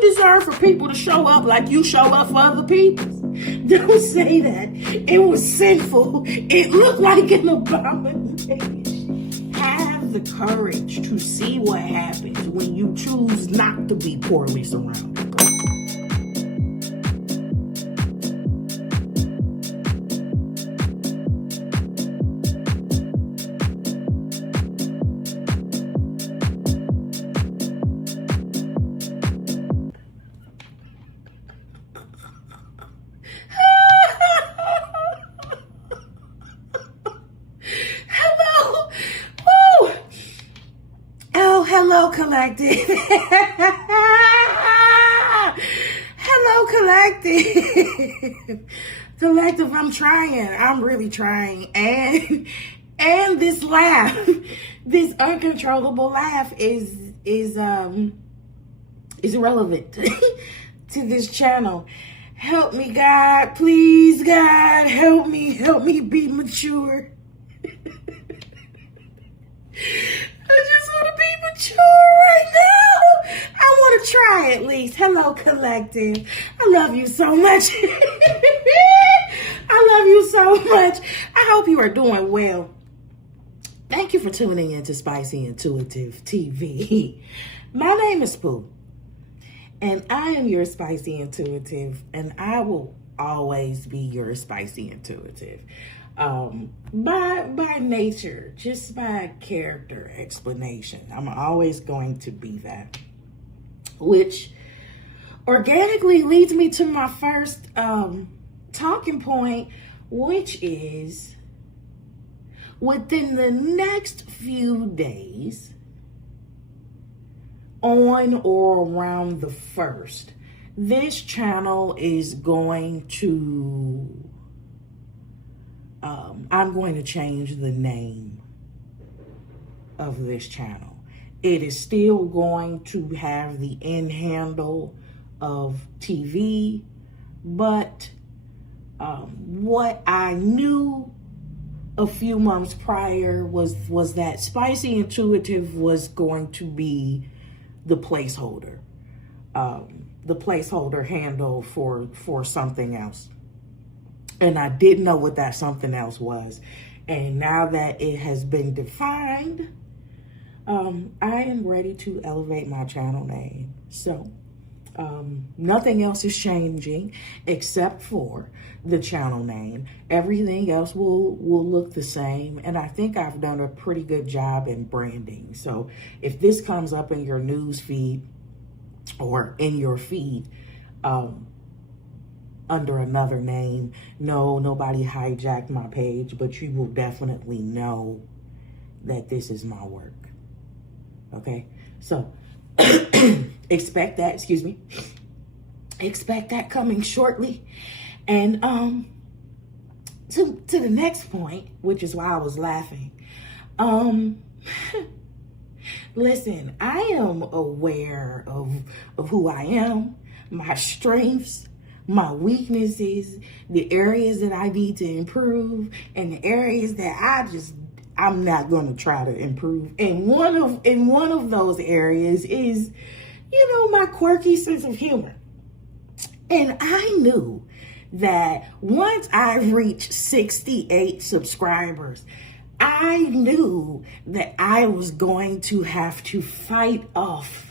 you deserve for people to show up like you show up for other people. Don't say that. It was sinful. It looked like an abomination. Have the courage to see what happens when you choose not to be poorly surrounded. Hello, Collective. Hello, Collective. Collective, I'm trying. I'm really trying. And this laugh, this uncontrollable laugh is relevant to this channel. Help me, God. Please, God. Help me be mature. I just want to be mature right now. I want to try at least. Hello, Collective. I love you so much. I love you so much. I hope you are doing well. Thank you for tuning in to Spicy Intuitive TV. My name is Pooh, and I am your Spicy Intuitive, and I will always be your Spicy Intuitive. By nature, just by character explanation, I'm always going to be that, which organically leads me to my first talking point, which is within the next few days, on or around the 1st, this channel is going to I'm going to change the name of this channel. It is still going to have the in handle of TV, but what I knew a few months prior was that Spicy Intuitive was going to be the placeholder handle for something else. And I didn't know what that something else was. And now that it has been defined, I am ready to elevate my channel name. So nothing else is changing except for the channel name. Everything else will look the same. And I think I've done a pretty good job in branding. So if this comes up in your news feed or in your feed, under another name, no, nobody hijacked my page, but you will definitely know that this is my work. Okay, so expect that, expect that coming shortly. And to the next point, which is why I was laughing. Listen, I am aware of who I am, my strengths, my weaknesses, the areas that I need to improve, and the areas that I'm not going to try to improve. And one of those areas is, my quirky sense of humor. And I knew that once I reached 68 subscribers, I knew that I was going to have to fight off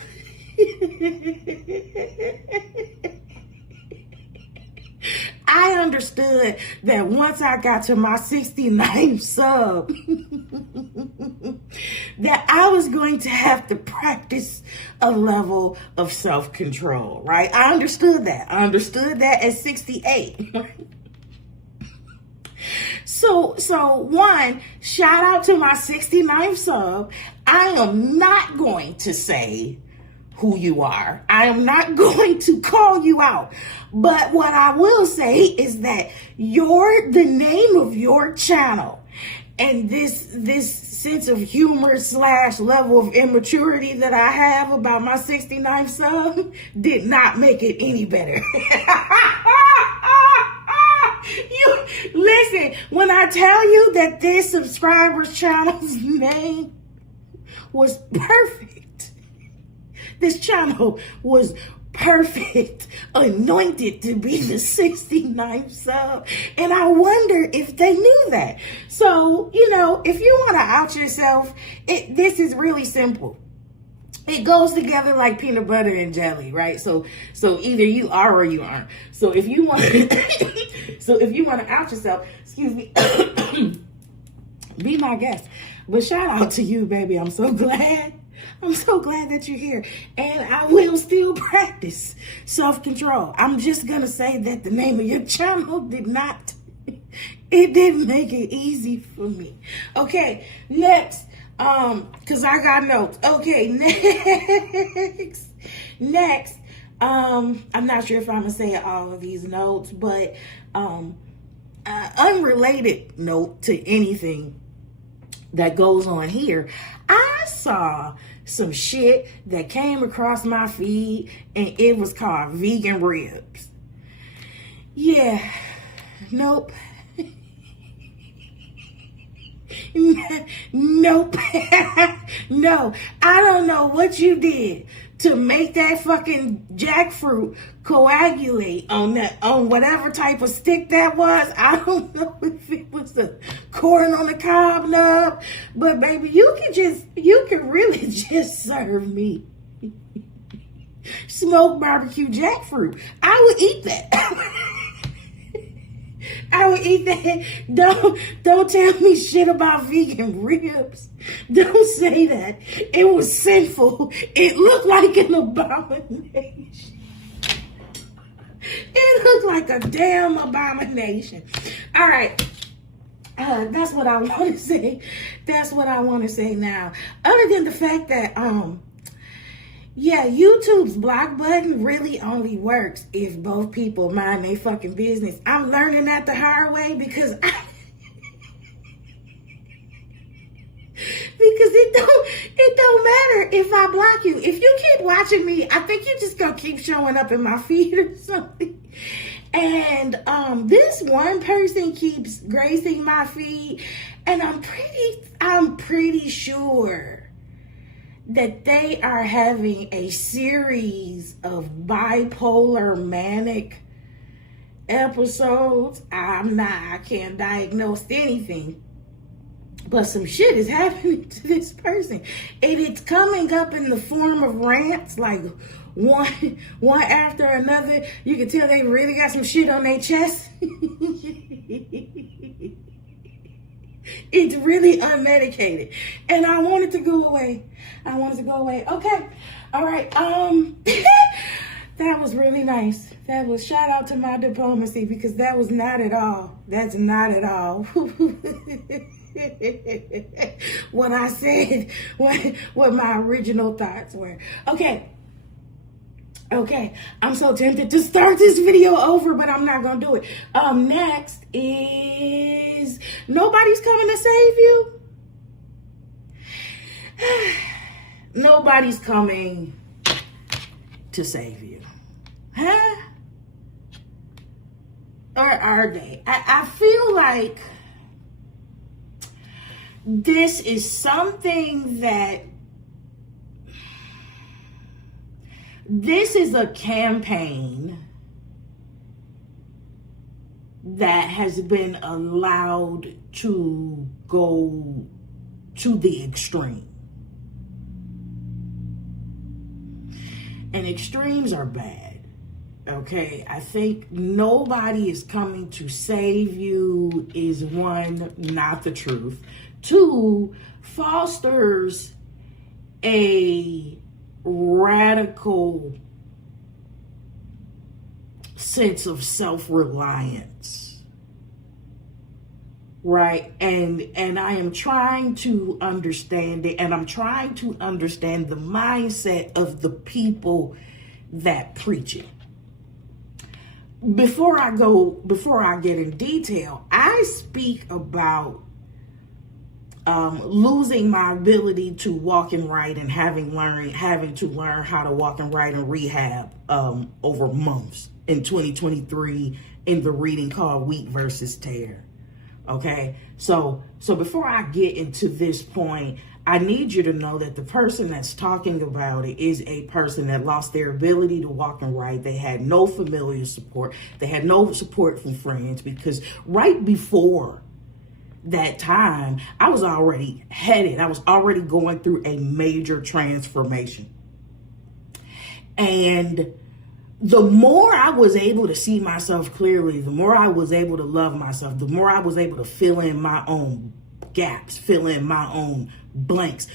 I understood that once I got to my 69th sub, that I was going to have to practice a level of self-control, right? I understood that. I understood that at 68. So one, shout out to my 69th sub. I am not going to say who you are. I am not going to call you out. But what I will say is that the name of your channel and this sense of humor / level of immaturity that I have about my 69th sub did not make it any better. Listen, when I tell you that this subscriber's channel's name was perfect, this channel was perfect, anointed to be the 69th sub. And I wonder if they knew that. So, you know, if you want to out yourself, this is really simple. It goes together like peanut butter and jelly, right? So either you are or you aren't. So if you want to out yourself, excuse me, be my guest. But shout out to you, baby. I'm so glad that you're here. And I will still practice self-control. I'm just going to say that the name of your channel didn't make it easy for me. Okay, next. Cause I got notes. Okay, next. I'm not sure if I'm gonna say all of these notes, but unrelated note to anything that goes on here. I saw some shit that came across my feed, and it was called vegan ribs. Yeah, nope. Nope. No, I don't know what you did to make that fucking jackfruit coagulate on whatever type of stick that was. I don't know if it was a corn on the cob nub, but baby, you can really just serve me smoked barbecue jackfruit. I would eat that. I would eat that. Don't tell me shit about vegan ribs. Don't say that. It was sinful. It looked like an abomination. It looked like a damn abomination. All right. That's what I want to say. That's what I want to say now. Other than the fact that, yeah, YouTube's block button really only works if both people mind their fucking business. I'm learning that the hard way because it don't matter if I block you. If you keep watching me, I think you're just gonna keep showing up in my feed or something. And this one person keeps gracing my feed, and I'm pretty sure that they are having a series of bipolar manic episodes. I can't diagnose anything, but some shit is happening to this person, and it's coming up in the form of rants, like one after another. You can tell they really got some shit on their chest. It's really unmedicated, and I want it to go away. Okay, all right. That was really nice. That was, shout out to my diplomacy, because that was not at all. That's not at all what I said. What my original thoughts were. Okay, I'm so tempted to start this video over, but I'm not gonna do it. Next is nobody's coming to save you. Nobody's coming to save you. Huh? Or are they? I feel like this is something that, this is a campaign that has been allowed to go to the extreme. And extremes are bad, okay? I think nobody is coming to save you is one, not the truth. Two, fosters a radical sense of self-reliance, right? And I am trying to understand it, and I'm trying to understand the mindset of the people that preach it. Before I get in detail, I speak about losing my ability to walk and write, and having to learn how to walk and write in rehab over months in 2023 in the reading called Wheat versus Tear. Okay, so before I get into this point, I need you to know that the person that's talking about it is a person that lost their ability to walk and write. They had no familiar support. They had no support from friends, because right before that time, I was already headed. I was already going through a major transformation. And the more I was able to see myself clearly, the more I was able to love myself, the more I was able to fill in my own gaps, fill in my own blanks,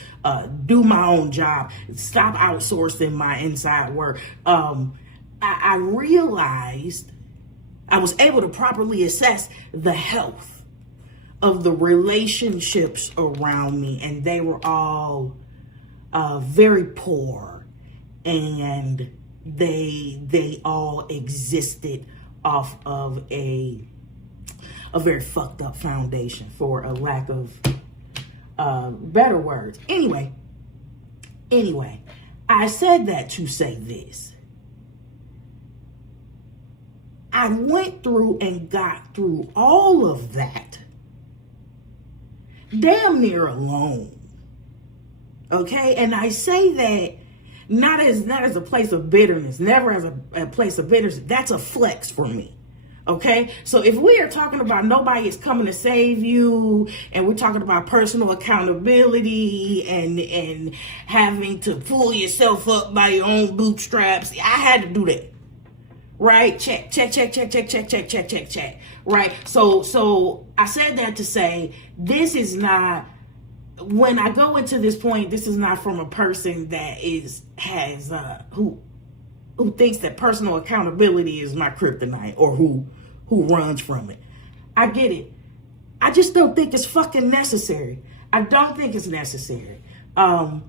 do my own job, stop outsourcing my inside work. I realized I was able to properly assess the health of the relationships around me, and they were all very poor, and they all existed off of a very fucked up foundation, for a lack of better words. Anyway, I said that to say this. I went through and got through all of that damn near alone. Okay? And I say that not as a place of bitterness, never as a place of bitterness. That's a flex for me. Okay, so if we are talking about nobody is coming to save you, and we're talking about personal accountability and having to pull yourself up by your own bootstraps, I had to do that. Right? Check. Right? So I said that to say, this is not, when I go into this point, this is not from a person that who thinks that personal accountability is my kryptonite, or who runs from it. I get it. I just don't think it's fucking necessary. I don't think it's necessary. I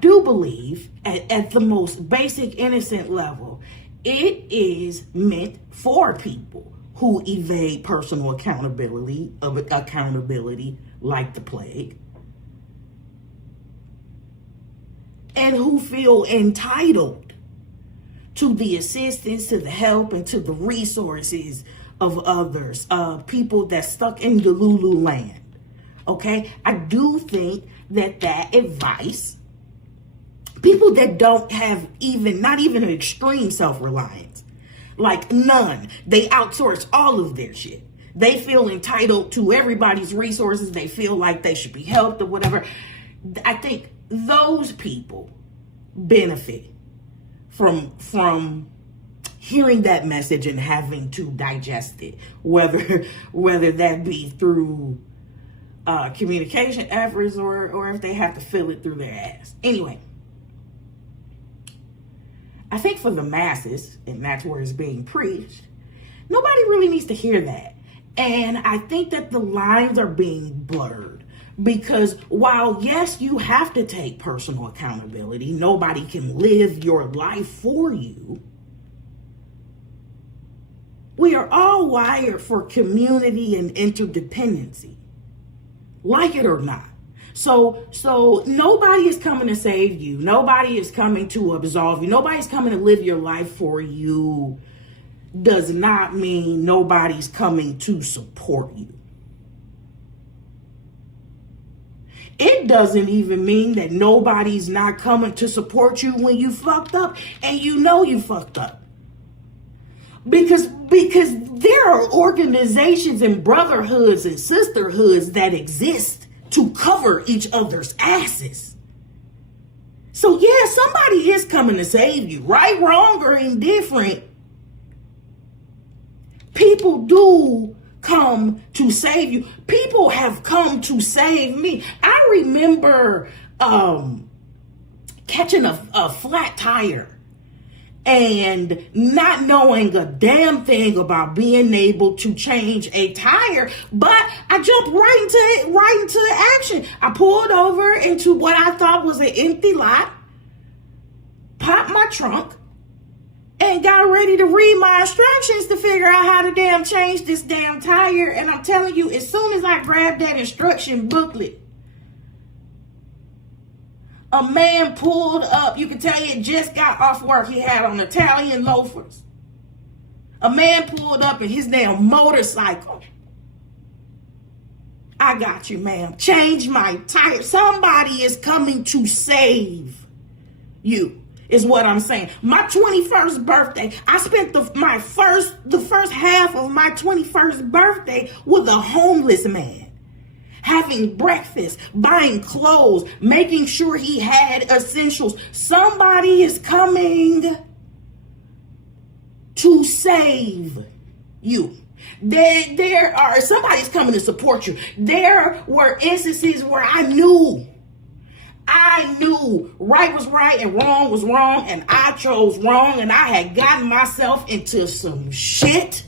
do believe at the most basic innocent level, it is meant for people who evade personal accountability like the plague, and who feel entitled to the assistance, to the help, and to the resources of others, people that's stuck in the Lulu land. Okay? I do think that advice, people that don't have not even an extreme self-reliance, like none, they outsource all of their shit. They feel entitled to everybody's resources. They feel like they should be helped or whatever. I think those people benefit from hearing that message and having to digest it, whether that be through communication efforts or if they have to feel it through their ass. Anyway, I think for the masses, and that's where it's being preached, nobody really needs to hear that. And I think that the lines are being blurred. Because while, yes, you have to take personal accountability, nobody can live your life for you. We are all wired for community and interdependency, like it or not. So nobody is coming to save you. Nobody is coming to absolve you. Nobody's coming to live your life for you. Does not mean nobody's coming to support you. It doesn't even mean that nobody's not coming to support you when you fucked up and you know you fucked up. Because there are organizations and brotherhoods and sisterhoods that exist to cover each other's asses. So yeah, somebody is coming to save you, right, wrong, or indifferent. People do come to save you. People have come to save me. I remember catching a flat tire and not knowing a damn thing about being able to change a tire, but I jumped right into action. I pulled over into what I thought was an empty lot, popped my trunk, and got ready to read my instructions to figure out how to damn change this damn tire. And I'm telling you, as soon as I grabbed that instruction booklet, a man pulled up. You can tell he had just got off work. He had on Italian loafers. A man pulled up in his damn motorcycle I got you, ma'am. Change my tire. Somebody is coming to save you, is what I'm saying. My 21st birthday, I spent the first half of my 21st birthday with a homeless man. Having breakfast, buying clothes, making sure he had essentials. Somebody is coming to save you. Somebody's coming to support you. There were instances where I knew right was right and wrong was wrong, and I chose wrong, and I had gotten myself into some shit,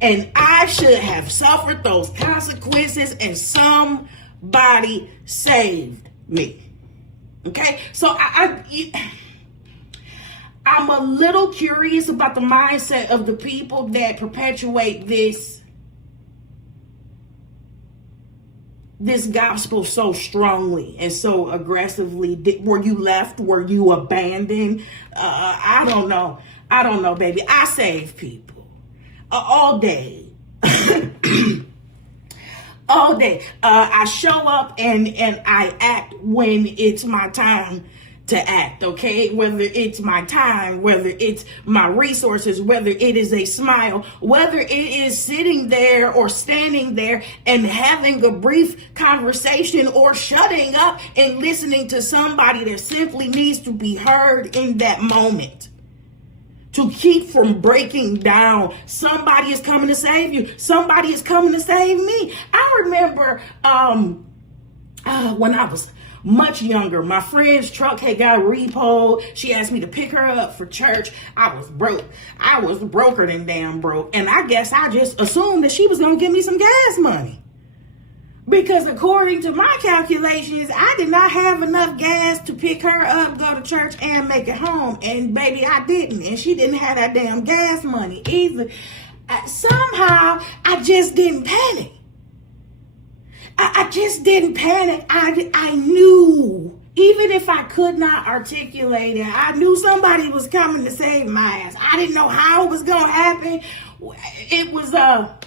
and I should have suffered those consequences, and somebody saved me. Okay? So I'm a little curious about the mindset of the people that perpetuate this gospel so strongly and so aggressively. Were you left? Were you abandoned? I don't know. I don't know, baby. I save people all day. All day. I show up and I act when it's my time to act, okay? Whether it's my time, whether it's my resources, whether it is a smile, whether it is sitting there or standing there and having a brief conversation, or shutting up and listening to somebody that simply needs to be heard in that moment. To keep from breaking down. Somebody is coming to save you. Somebody is coming to save me. I remember when I was much younger, my friend's truck had got repoed. She asked me to pick her up for church. I was broke. I was broker than damn broke. And I guess I just assumed that she was going to give me some gas money. Because according to my calculations, I did not have enough gas to pick her up, go to church, and make it home. And baby, I didn't. And she didn't have that damn gas money either. Somehow, I just didn't panic. I just didn't panic. I knew, even if I could not articulate it, I knew somebody was coming to save my ass. I didn't know how it was going to happen. It was, what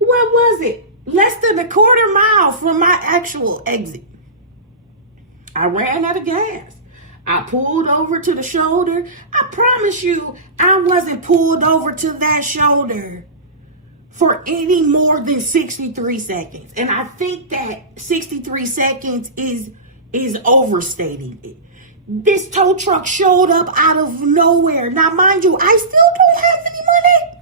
was it? Less than a quarter mile from my actual exit. I ran out of gas. I pulled over to the shoulder. I promise you, I wasn't pulled over to that shoulder for any more than 63 seconds. And I think that 63 seconds is overstating it. This tow truck showed up out of nowhere. Now, mind you, I still don't have any money.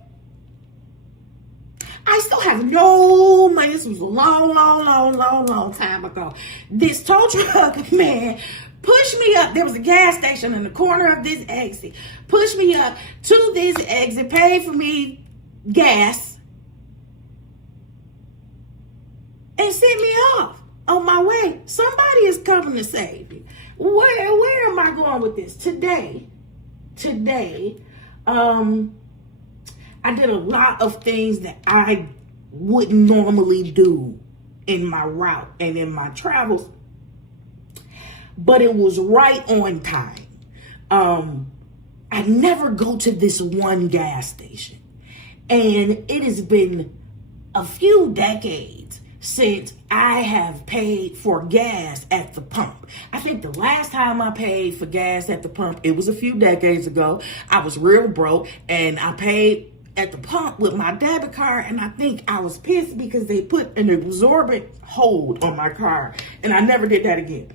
I still have no money. This was a long time ago. This tow truck man pushed me up. There was a gas station in the corner of this exit. Pushed me up to this exit, paid for me gas, and sent me off on my way. Somebody is coming to save you. Where am I going with this? Today, I did a lot of things that I wouldn't normally do in my route and in my travels, but it was right on time. I never go to this one gas station, and it has been a few decades since I have paid for gas at the pump. I think the last time I paid for gas at the pump, it was a few decades ago. I was real broke, and I paid at the pump with my debit card, and I think I was pissed because they put an exorbitant hold on my card, and I never did that again.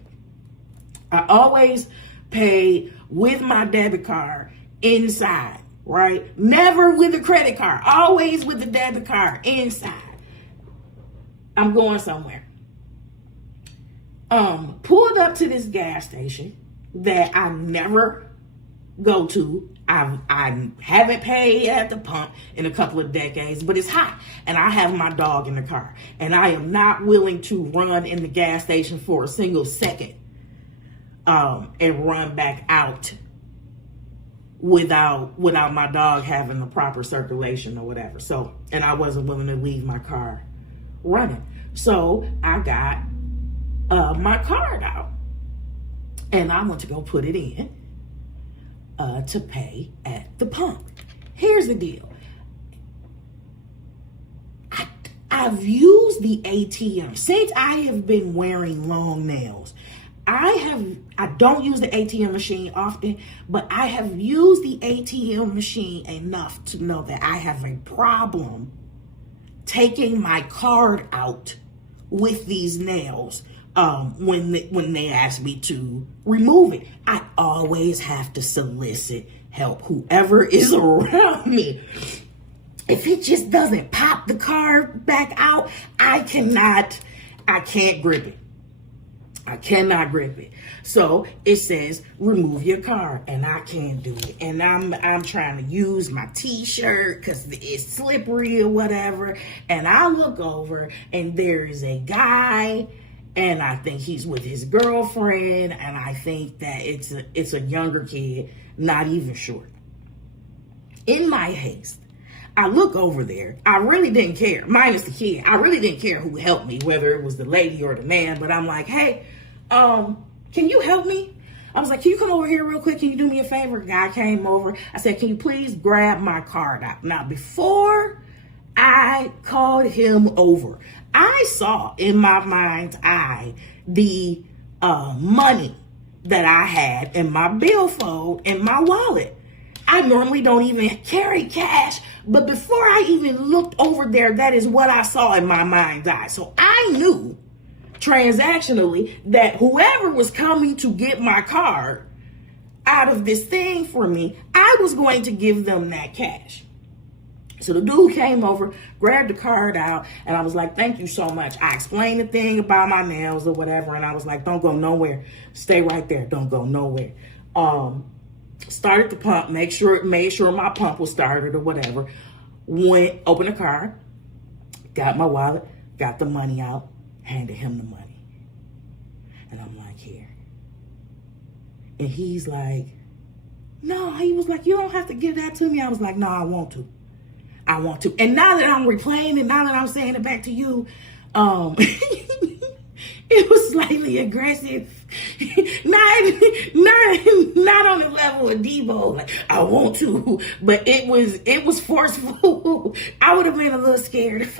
I always pay with my debit card inside, right? Never with a credit card, always with the debit card inside. I'm going somewhere. Pulled up to this gas station that I never go to. I haven't paid at the pump in a couple of decades, but it's hot, and I have my dog in the car, and I am not willing to run in the gas station for a single second and run back out without my dog having the proper circulation or whatever. So, and I wasn't willing to leave my car running. So I got my card out, and I went to go put it in to pay at the pump. Here's the deal. I have used the ATM since I have been wearing long nails. I don't use the ATM machine often, but I have used the ATM machine enough to know that I have a problem taking my card out with these nails when they ask me to remove it. I always have to solicit help, whoever is around me. If it just doesn't pop the card back out, I can't grip it. I cannot grip it. So it says remove your card, and I can't do it. And I'm trying to use my t-shirt because it's slippery or whatever. And I look over and there is a guy, and I think he's with his girlfriend, and I think that it's a younger kid, not even short. In my haste, I look over there. I really didn't care, minus the kid. I really didn't care who helped me, whether it was the lady or the man. But I'm like, hey, can you help me? I was like, can you come over here real quick? Can you do me a favor? Guy came over. I said, can you please grab my card out? Now, before I called him over, I saw in my mind's eye the money that I had in my billfold in my wallet. I normally don't even carry cash, but before I even looked over there, that is what I saw in my mind's eye. So I knew transactionally that whoever was coming to get my card out of this thing for me, I was going to give them that cash. So the dude came over, grabbed the card out, and I was like, thank you so much. I explained the thing about my nails or whatever, and I was like, don't go nowhere. Stay right there. Don't go nowhere. Started the pump, made sure my pump was started or whatever. Opened the card, got my wallet, got the money out, handed him the money. And I'm like, here. And he's like, no, he was like, you don't have to give that to me. I was like, no, I want to. And now that I'm replaying it, now that I'm saying it back to you, it was slightly aggressive. not on the level of Debo, like I want to, but it was forceful. I would have been a little scared if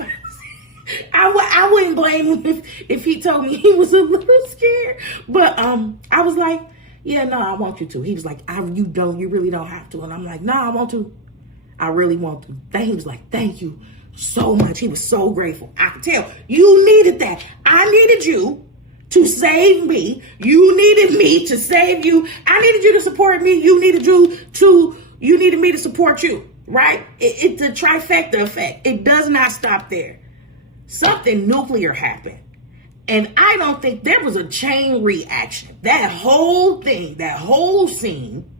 I wouldn't blame him if he told me he was a little scared. But I was like, yeah, no, I want you to. He was like, you really don't have to. And I'm like, no, I want to. I really want to. He was like, thank you so much. He was so grateful. I could tell you needed that. I needed you to save me. You needed me to save you. I needed you to support me. You needed me to support you, right? It's a trifecta effect. It does not stop there. Something nuclear happened. And I don't think there was a chain reaction. That whole thing, that whole scene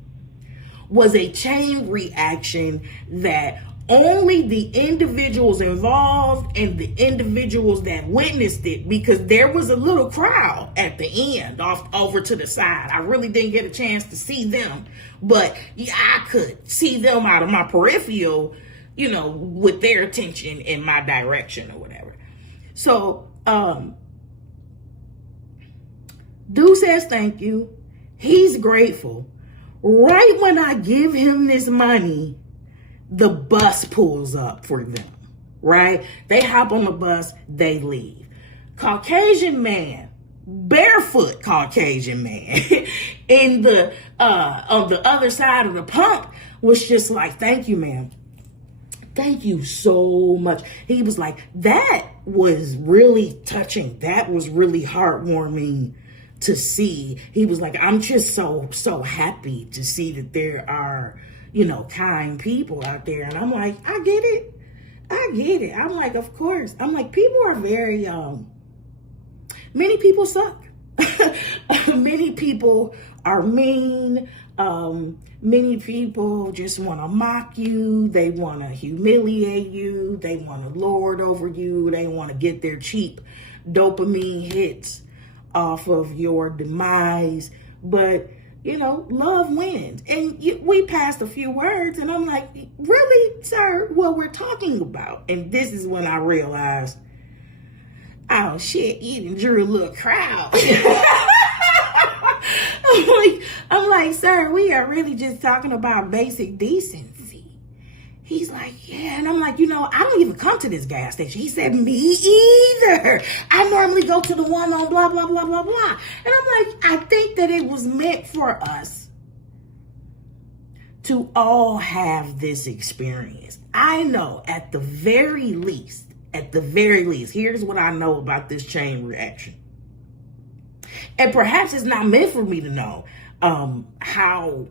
was a chain reaction that only the individuals involved and the individuals that witnessed it, because there was a little crowd at the end off over to the side. I really didn't get a chance to see them, but yeah, I could see them out of my peripheral, with their attention in my direction or whatever. So, dude says thank you. He's grateful. Right when I give him this money, the bus pulls up for them, right? They hop on the bus, they leave. Caucasian man, barefoot Caucasian man, on the other side of the pump was just like, thank you, ma'am. Thank you so much. He was like, that was really touching. That was really heartwarming to see. He was like, I'm just so happy to see that there are, kind people out there. And I'm like, I get it. I'm like, of course. I'm like, people are very, many people suck. Many people are mean. Many people just want to mock you. They want to humiliate you. They want to lord over you. They want to get their cheap dopamine hits off of your demise. But love wins. And we passed a few words and I'm like, really, sir, what we're talking about? And this is when I realized, oh shit, you done drew a little crowd. I'm like, sir, we are really just talking about basic decency. He's like, yeah. And I'm like, you know, I don't even come to this gas station. He said, me either. I normally go to the one on blah, blah, blah, blah, blah. And I'm like, I think that it was meant for us to all have this experience. I know at the very least, here's what I know about this chain reaction. And perhaps it's not meant for me to know how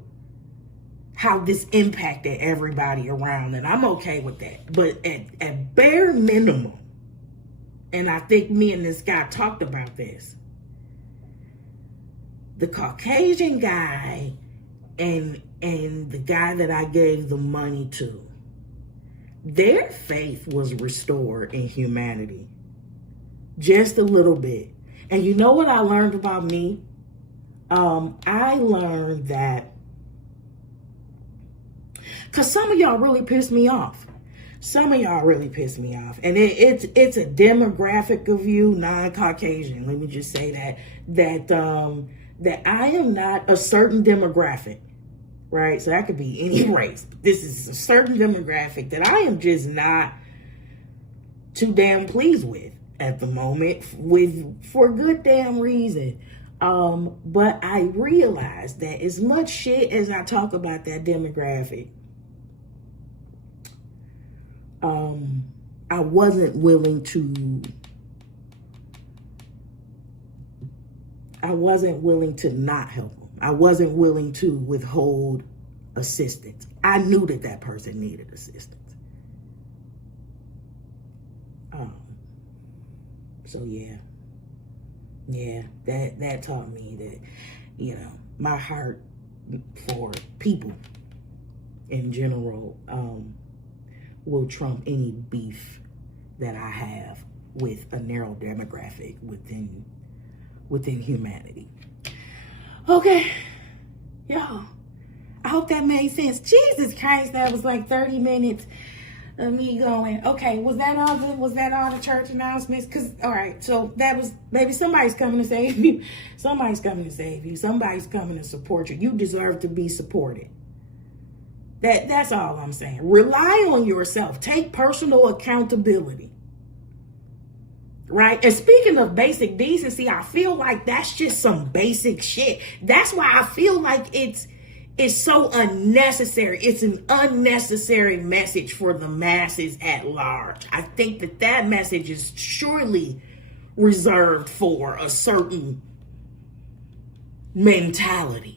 this impacted everybody around, and I'm okay with that. But at bare minimum, and I think me and this guy talked about this, the Caucasian guy and the guy that I gave the money to, their faith was restored in humanity. Just a little bit. And you know what I learned about me? I learned that, because some of y'all really pissed me off. And it's a demographic of you, non-Caucasian. Let me just say that I am not a certain demographic, right? So that could be any race. But this is a certain demographic that I am just not too damn pleased with at the moment, for good damn reason. But I realized that as much shit as I talk about that demographic, I wasn't willing to not help them. I wasn't willing to withhold assistance. I knew that person needed assistance. So yeah, that taught me that, you know, my heart for people in general will trump any beef that I have with a narrow demographic within humanity. Okay, y'all, I hope that made sense. Jesus Christ, that was like 30 minutes of me going, okay, was that all the church announcements? Because, all right, so that was, baby, somebody's coming to save you. Somebody's coming to save you. Somebody's coming to support you. You deserve to be supported. That's all I'm saying. Rely on yourself. Take personal accountability. Right? And speaking of basic decency, I feel like that's just some basic shit. That's why I feel like it's so unnecessary. It's an unnecessary message for the masses at large. I think that message is surely reserved for a certain mentality.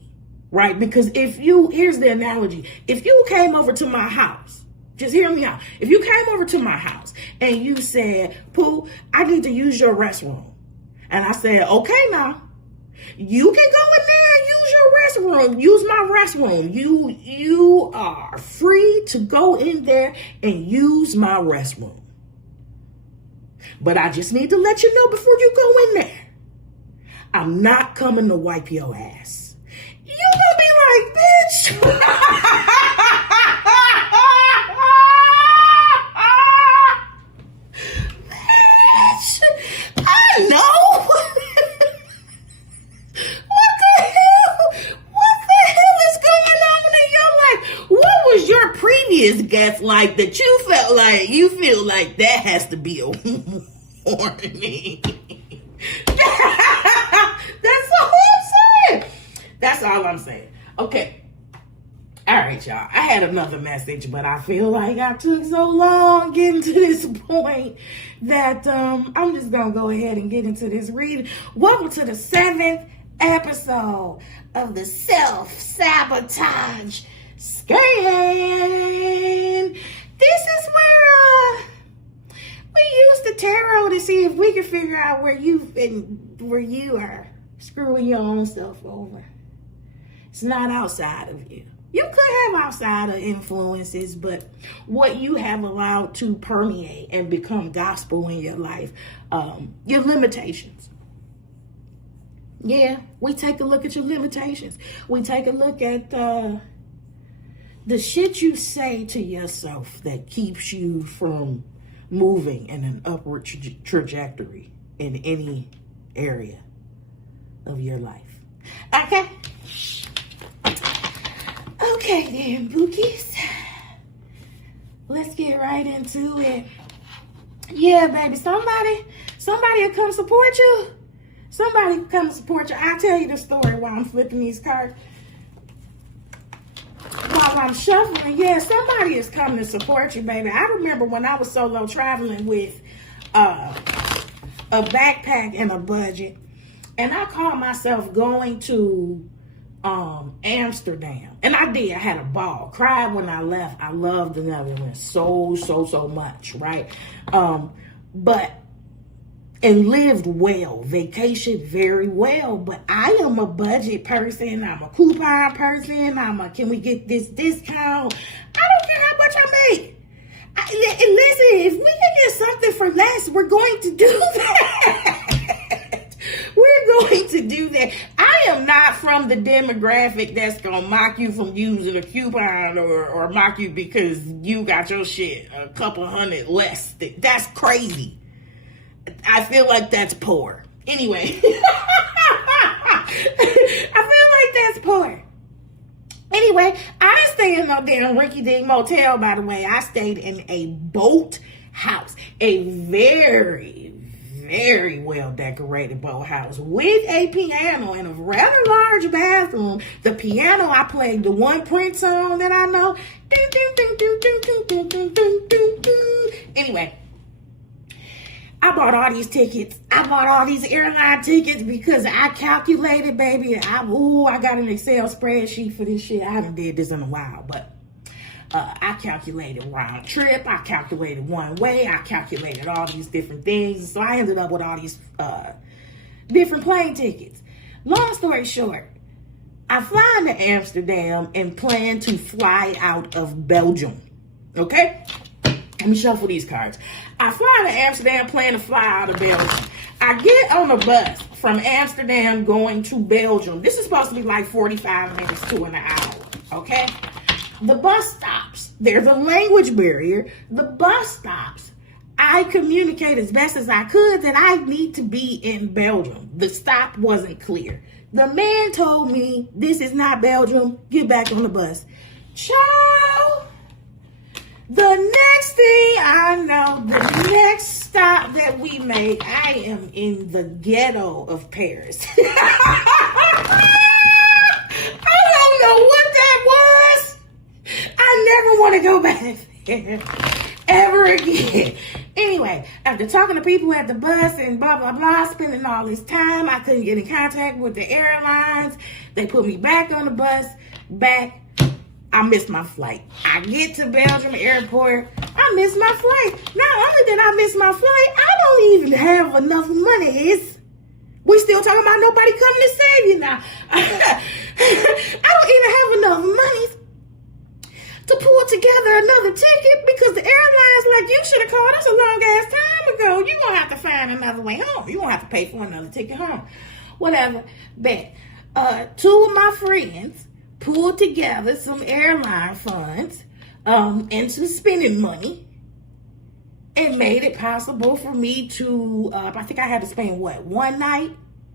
Right? Because here's the analogy. If you came over to my house, just hear me out. If you came over to my house and you said, Pooh, I need to use your restroom. And I said, okay, now you can go in there and use your restroom. Use my restroom. You are free to go in there and use my restroom. But I just need to let you know before you go in there, I'm not coming to wipe your ass. You gonna be like, bitch. Bitch, I know. What the hell is going on in your life? What was your previous guest like that you feel like that has to be a warning? That's all I'm saying. That's all I'm saying. Okay. All right, y'all. I had another message, but I feel like I took so long getting to this point that I'm just going to go ahead and get into this reading. Welcome to the 7th episode of the Self-Sabotage Scan. This is where we use the tarot to see if we can figure out where you are screwing your own self over. It's not outside of you. You could have outside of influences, but what you have allowed to permeate and become gospel in your life, your limitations. Yeah, we take a look at your limitations. We take a look at the shit you say to yourself that keeps you from moving in an upward trajectory in any area of your life. Okay? Okay then, bookies. let's get right into it. Yeah, baby, somebody will come support you. Somebody come support you. I'll tell you the story while I'm flipping these cards. While I'm shuffling, yeah, somebody is coming to support you, baby. I remember when I was solo traveling with a backpack and a budget, and I called myself going to Amsterdam. And I did. I had a ball. Cried when I left. I loved the Netherlands so much, right? And lived well, vacationed very well. But I am a budget person. I'm a coupon person. Can we get this discount? I don't care how much I make. Listen, if we can get something for less, we're going to do that. We're going to do that. I am not from the demographic that's going to mock you from using a coupon or mock you because you got your shit a couple hundred less. That's crazy. I feel like that's poor. Anyway. I feel like that's poor. Anyway, I didn't stay in no damn rinky-dink motel, by the way. I stayed in a boat house. A very, very well-decorated boat house with a piano and a rather large bathroom. The piano, I played the one Prince song that I know. Anyway, I bought all these tickets. I bought all these airline tickets because I calculated, baby. I got an Excel spreadsheet for this shit. I haven't did this in a while, but I calculated round trip. I calculated one way. I calculated all these different things. So I ended up with all these different plane tickets. Long story short, I fly into Amsterdam and plan to fly out of Belgium. Okay? Let me shuffle these cards. I fly to Amsterdam, plan to fly out of Belgium. I get on a bus from Amsterdam going to Belgium. This is supposed to be like 45 minutes to an hour, okay? The bus stops. There's a language barrier. The bus stops. I communicate as best as I could that I need to be in Belgium. The stop wasn't clear. The man told me, this is not Belgium. Get back on the bus. Ciao. The next thing I know, the next stop that we make, I am in the ghetto of Paris. I don't know what that was. I never want to go back there ever again. Anyway, after talking to people at the bus and blah, blah, blah, spending all this time, I couldn't get in contact with the airlines. They put me back on the bus, back. I missed my flight. I get to Belgium airport. I missed my flight. Not only did I miss my flight, I don't even have enough money. We still talking about nobody coming to save you now. I don't even have enough money to pull together another ticket because the airline's like, you should have called us a long ass time ago. You're going to have to find another way home. You're going to have to pay for another ticket home. Whatever. Bet. Two of my friends pulled together some airline funds and some spending money and made it possible for me to, I think I had to spend, one night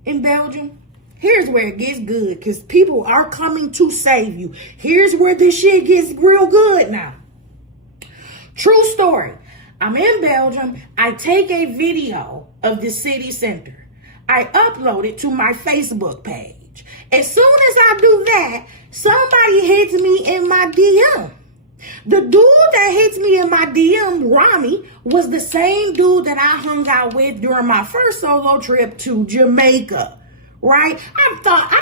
in Belgium? Here's where it gets good because people are coming to save you. Here's where this shit gets real good now. True story. I'm in Belgium. I take a video of the city center. I upload it to my Facebook page. As soon as I do that, somebody hits me in my DM. The dude that hits me in my DM, Rami, was the same dude that I hung out with during my first solo trip to Jamaica. Right? I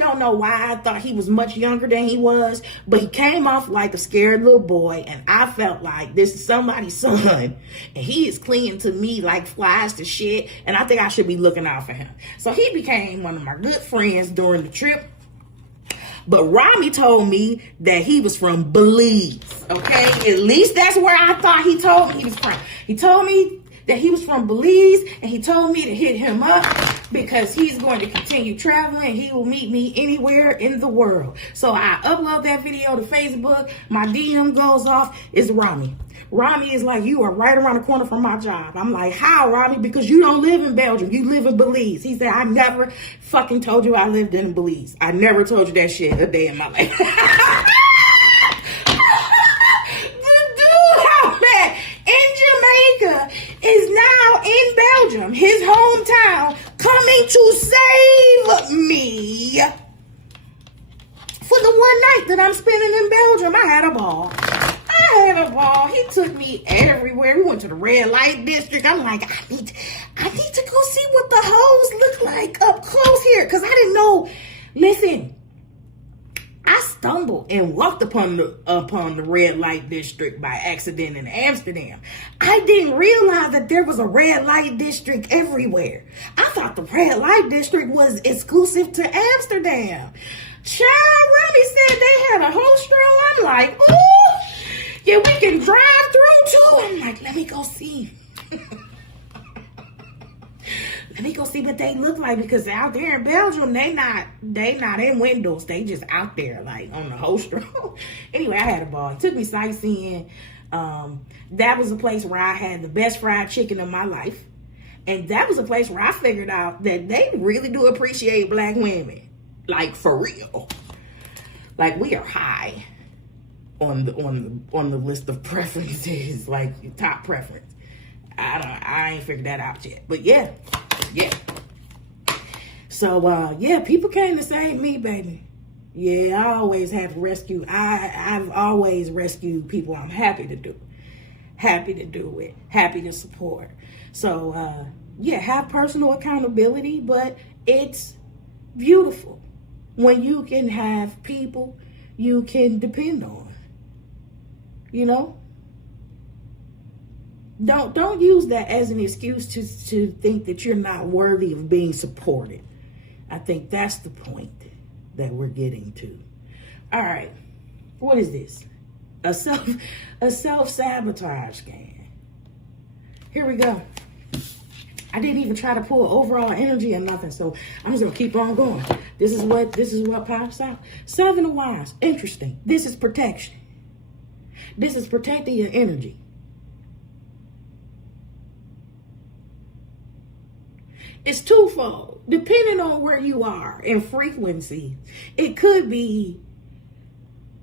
don't know why I thought he was much younger than he was, but he came off like a scared little boy, and I felt like this is somebody's son, and he is clinging to me like flies to shit, and I think I should be looking out for him. So he became one of my good friends during the trip. But Rami told me that he was from Belize, okay? At least that's where I thought he told me he was from. He told me that he was from Belize, and he told me to hit him up because he's going to continue traveling. He will meet me anywhere in the world. So I upload that video to Facebook. My DM goes off. It's Rami. Rami is like, you are right around the corner from my job. I'm like, how, Rami? Because you don't live in Belgium. You live in Belize. He said, I never fucking told you I lived in Belize. I never told you that shit a day in my life. spending in Belgium, I had a ball. He took me everywhere. We went to the red light district. I'm like, I need to go see what the hoes look like up close here. Because I didn't know. Listen, I stumbled and walked upon the red light district by accident in Amsterdam. I didn't realize that there was a red light district everywhere. I thought the red light district was exclusive to Amsterdam. Child, Ronnie said they had a whole stroll. I'm like, ooh. Yeah, we can drive through too. I'm like, let me go see. Let me go see what they look like, because out there in Belgium, they not in windows. They just out there like on the whole stroll. Anyway, I had a ball. It took me sightseeing. That was a place where I had the best fried chicken of my life. And that was a place where I figured out that they really do appreciate black women. Like, for real. Like, we are high on the list of preferences, like top preference. I ain't figured that out yet, but yeah. So yeah, people came to save me, baby. Yeah, I always have rescue. I've always rescued people. I'm happy to do it, happy to support. So yeah, have personal accountability, but it's beautiful when you can have people you can depend on. You know, don't use that as an excuse to think that you're not worthy of being supported. I think that's the point that we're getting to. All right, what is this? A self-sabotage scan. Here we go. I didn't even try to pull overall energy or nothing, so I'm just gonna keep on going. This is what pops out. 7 of Wands. Interesting. This is protection. This is protecting your energy. It's twofold. Depending on where you are in frequency, it could be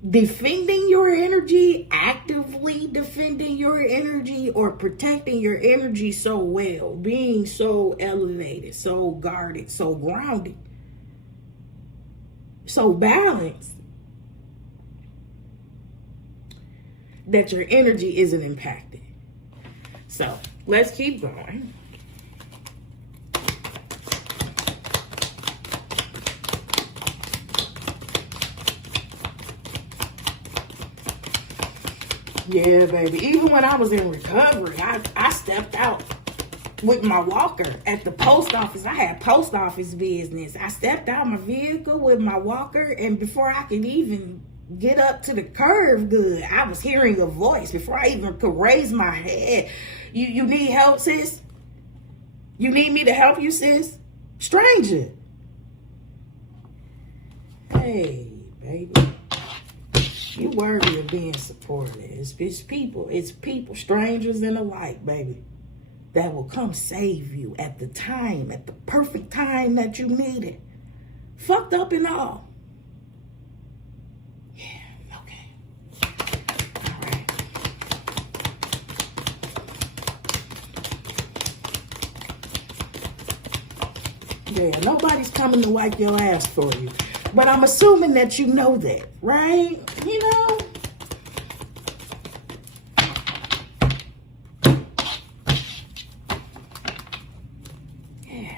defending your energy, actively defending your energy, or protecting your energy so well, being so elevated, so guarded, so grounded, so balanced, that your energy isn't impacted. So let's keep going. Yeah, baby. Even when I was in recovery, I stepped out with my walker at the post office. I had post office business. I stepped out my vehicle with my walker, and before I could even get up to the curve good, I was hearing a voice before I even could raise my head. You need help, sis? You need me to help you, sis? Stranger. Hey, baby. You worthy of being supported. It's people, strangers and alike, baby, that will come save you at the perfect time that you need it. Fucked up and all. Yeah, okay. All right. Yeah, nobody's coming to wipe your ass for you. But I'm assuming that you know that, right? You know? Yeah.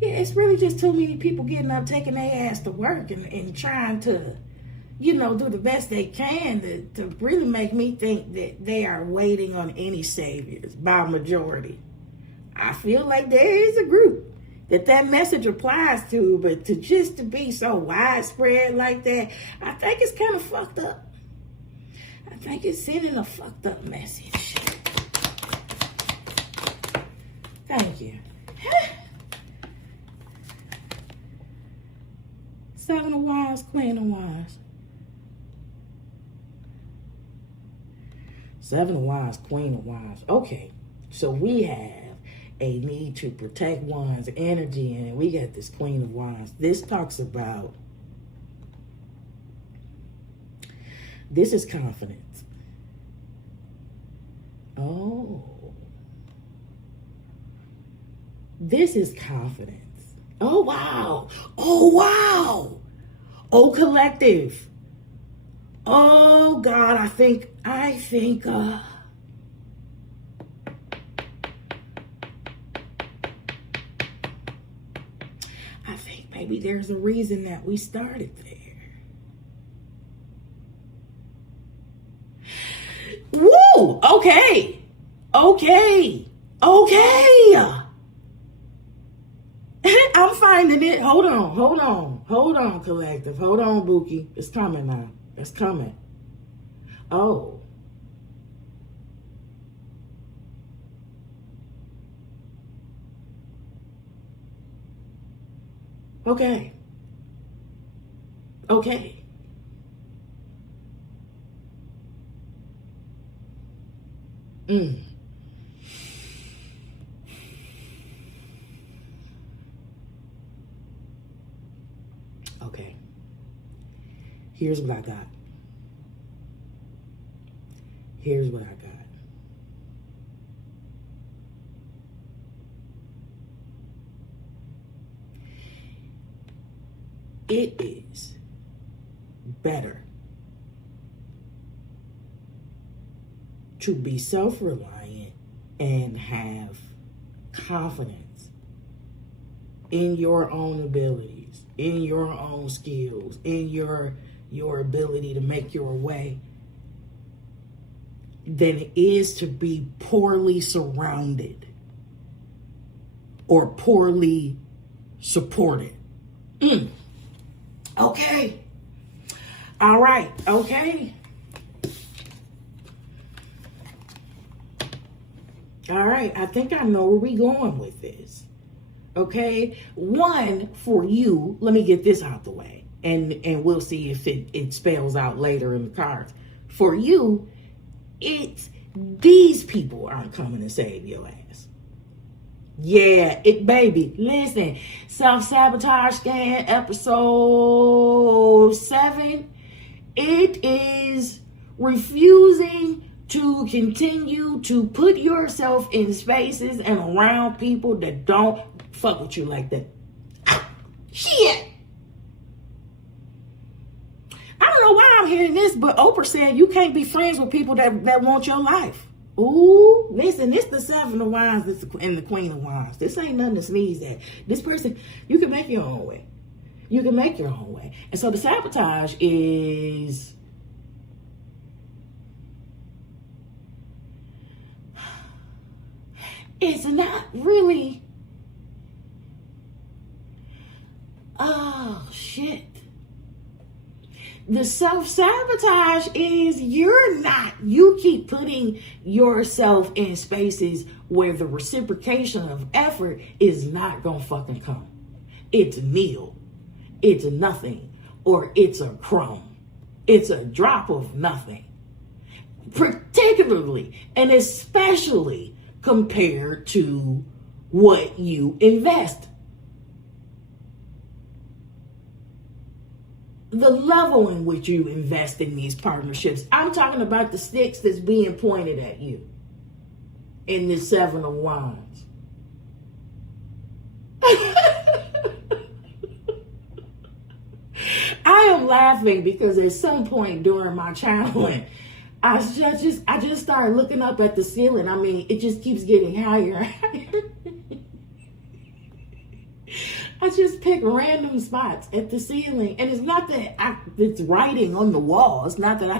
Yeah, it's really just too many people getting up, taking their ass to work and trying to, you know, do the best they can to really make me think that they are waiting on any saviors by majority. I feel like there is a group that message applies to, but to be so widespread like that, I think it's kind of fucked up. I think it's sending a fucked up message. Thank you. 7 of Wands, Queen of Wands. 7 of Wands, Queen of Wands. Okay, so we have a need to protect one's energy, and we got this Queen of Wands. This talks about, this is confidence. Oh, this is confidence. Oh wow. Oh wow. Oh, collective. Oh God, I think maybe there's a reason that we started there. Woo! Okay. I'm finding it. Hold on, collective. Hold on, Bookie. It's coming now. It's coming. Oh. Okay. Okay. Here's what I got. It is better to be self-reliant and have confidence in your own abilities, in your own skills, in your ability to make your way, than it is to be poorly surrounded or poorly supported. Okay. All right. Okay. All right. I think I know where we're going with this. Okay. One, for you, let me get this out the way, and we'll see if it spells out later in the cards. For you, it's these people aren't coming to save your ass. Yeah, baby, listen, Self-Sabotage Scan, episode 7, it is refusing to continue to put yourself in spaces and around people that don't fuck with you like that. Shit! I don't know why I'm hearing this, but Oprah said you can't be friends with people that want your life. Ooh, listen, this the 7 of Wands and the Queen of Wands. This ain't nothing to sneeze at. This person, you can make your own way. And so the sabotage is, it's not really, oh shit. The self-sabotage is you keep putting yourself in spaces where the reciprocation of effort is not gonna fucking come. It's nil, it's nothing, or it's a crumb. It's a drop of nothing. Particularly and especially compared to what you invest. The level in which you invest in these partnerships. I'm talking about the sticks that's being pointed at you in this 7 of Wands. I am laughing because at some point during my channeling, I just started looking up at the ceiling. I mean, it just keeps getting higher and higher. I just pick random spots at the ceiling, and it's not that it's writing on the wall. It's not that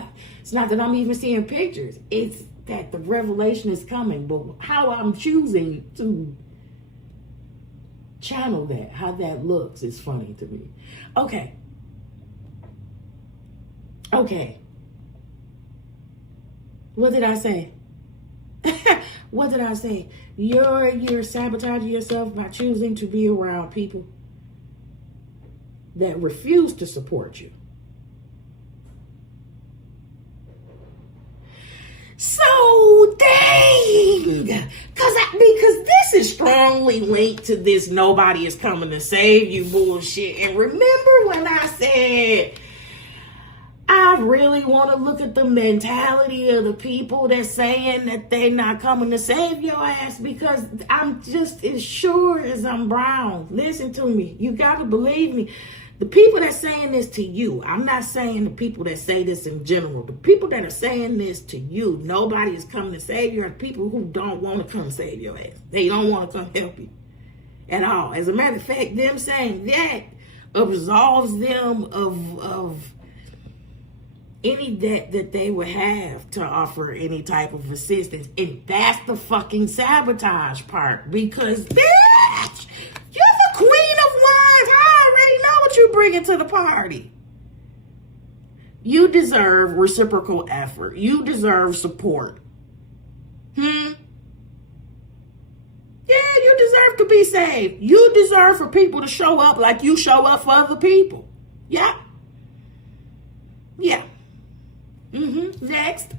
I'm even seeing pictures. It's that the revelation is coming, but how I'm choosing to channel that, how that looks, is funny to me. Okay. What did I say? What did I say? You're sabotaging yourself by choosing to be around people that refuse to support you. So dang, because this is strongly linked to this nobody is coming to save you bullshit. And remember when I said I really want to look at the mentality of the people that's saying that they're not coming to save your ass, because I'm just as sure as I'm brown. Listen to me. You got to believe me. The people that saying this to you, I'm not saying the people that say this in general. The people that are saying this to you, nobody is coming to save you, are people who don't want to come save your ass. They don't want to come help you at all. As a matter of fact, them saying that absolves them of any debt that they would have to offer any type of assistance. And that's the fucking sabotage part. Because, bitch, you're the queen of wands. I already know what you're bringing to the party. You deserve reciprocal effort. You deserve support. Yeah, you deserve to be saved. You deserve for people to show up like you show up for other people. Yeah. Yeah. Next.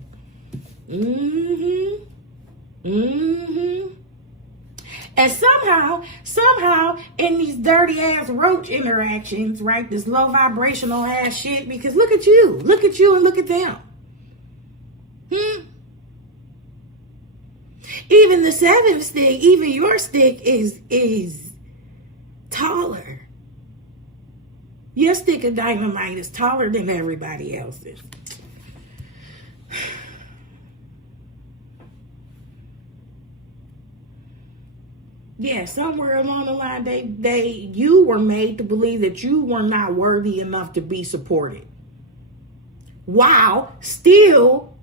And somehow, in these dirty ass roach interactions, right? This low vibrational ass shit, because look at you and look at them. Even the seventh stick, even your stick is taller. Your stick of dynamite is taller than everybody else's. Yeah, somewhere along the line, you were made to believe that you were not worthy enough to be supported. While still,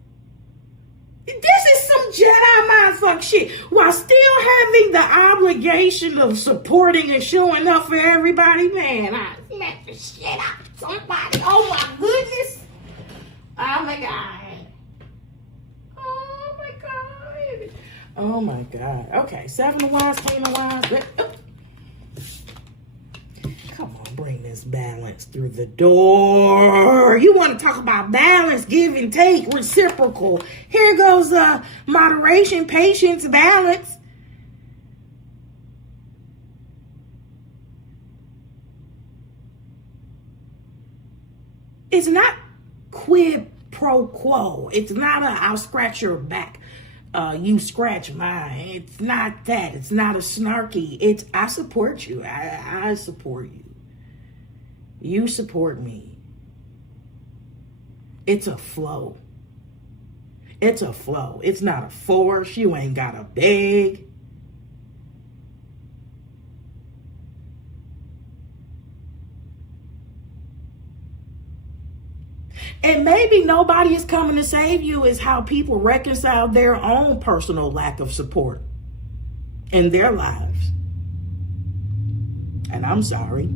this is some Jedi mindfuck shit. While still having the obligation of supporting and showing up for everybody, man, I smacked the shit out of somebody. Oh my goodness. Oh my God. Oh my God. Okay, Seven of Wands, Queen of Wands. Come on, bring this balance through the door. You want to talk about balance, give and take, reciprocal. Here goes moderation, patience, balance. It's not quid pro quo. It's not I'll scratch your back. You scratch mine. It's not that. It's not a snarky. It's I support you. I support you. You support me. It's a flow. It's a flow. It's not a force. You ain't got to beg. And maybe nobody is coming to save you is how people reconcile their own personal lack of support in their lives. And I'm sorry.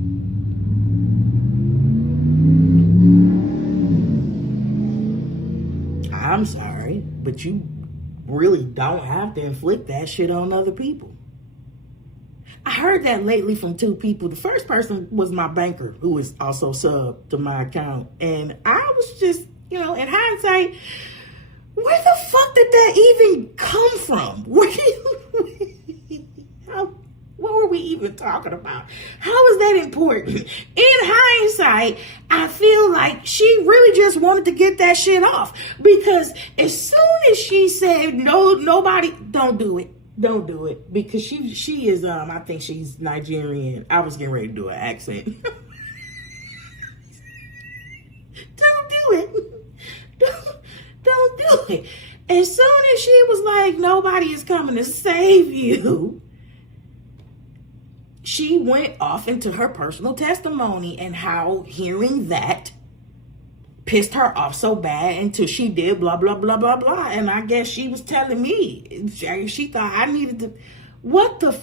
I'm sorry, but you really don't have to inflict that shit on other people. I heard that lately from two people. The first person was my banker, who is also sub to my account. And I was just, in hindsight, where the fuck did that even come from? What were we even talking about? How is that important? In hindsight, I feel like she really just wanted to get that shit off. Because as soon as she said, no, nobody, don't do it. Don't do it, because she is I think she's Nigerian. I was getting ready to do an accent. Don't do it. Don't do it. As soon as she was like, nobody is coming to save you, she went off into her personal testimony and how hearing that pissed her off so bad until she did blah, blah, blah, blah, blah. And I guess she was telling me, she thought I needed to, what the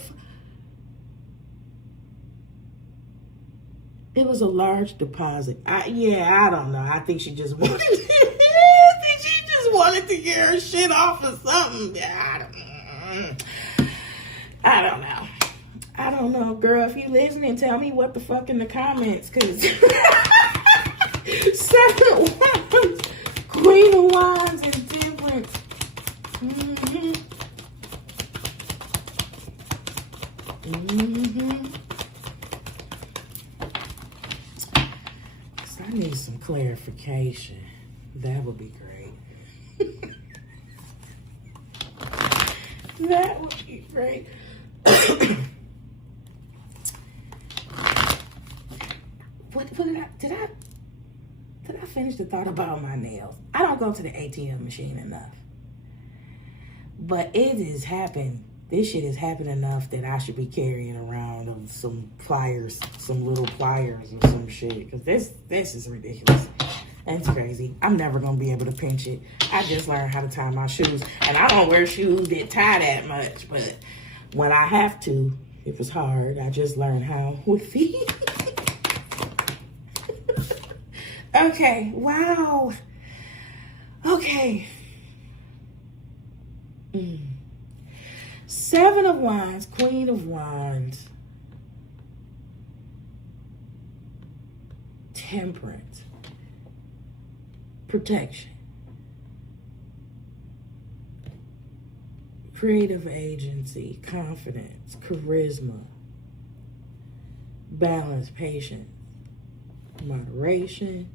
it was a large deposit. I don't know. I think she just wanted, to get her shit off or something. I don't know. I don't know, girl. If you listening, tell me what the fuck in the comments, because Seven of Wands, Queen of Wands, and Temperance. So I need some clarification. That would be great. That would be great. What did I finish the thought about my nails? I don't go to the ATM machine enough. But it has happened. This shit has happened enough that I should be carrying around some pliers, some little pliers or some shit. Because this is ridiculous. That's crazy. I'm never going to be able to pinch it. I just learned how to tie my shoes. And I don't wear shoes that tie that much. But when I have to, it was hard. I just learned how with feet. Okay. Wow. Okay. Seven of Wands, Queen of Wands, Temperance, Protection, Creative Agency, Confidence, Charisma, Balance, Patience, Moderation,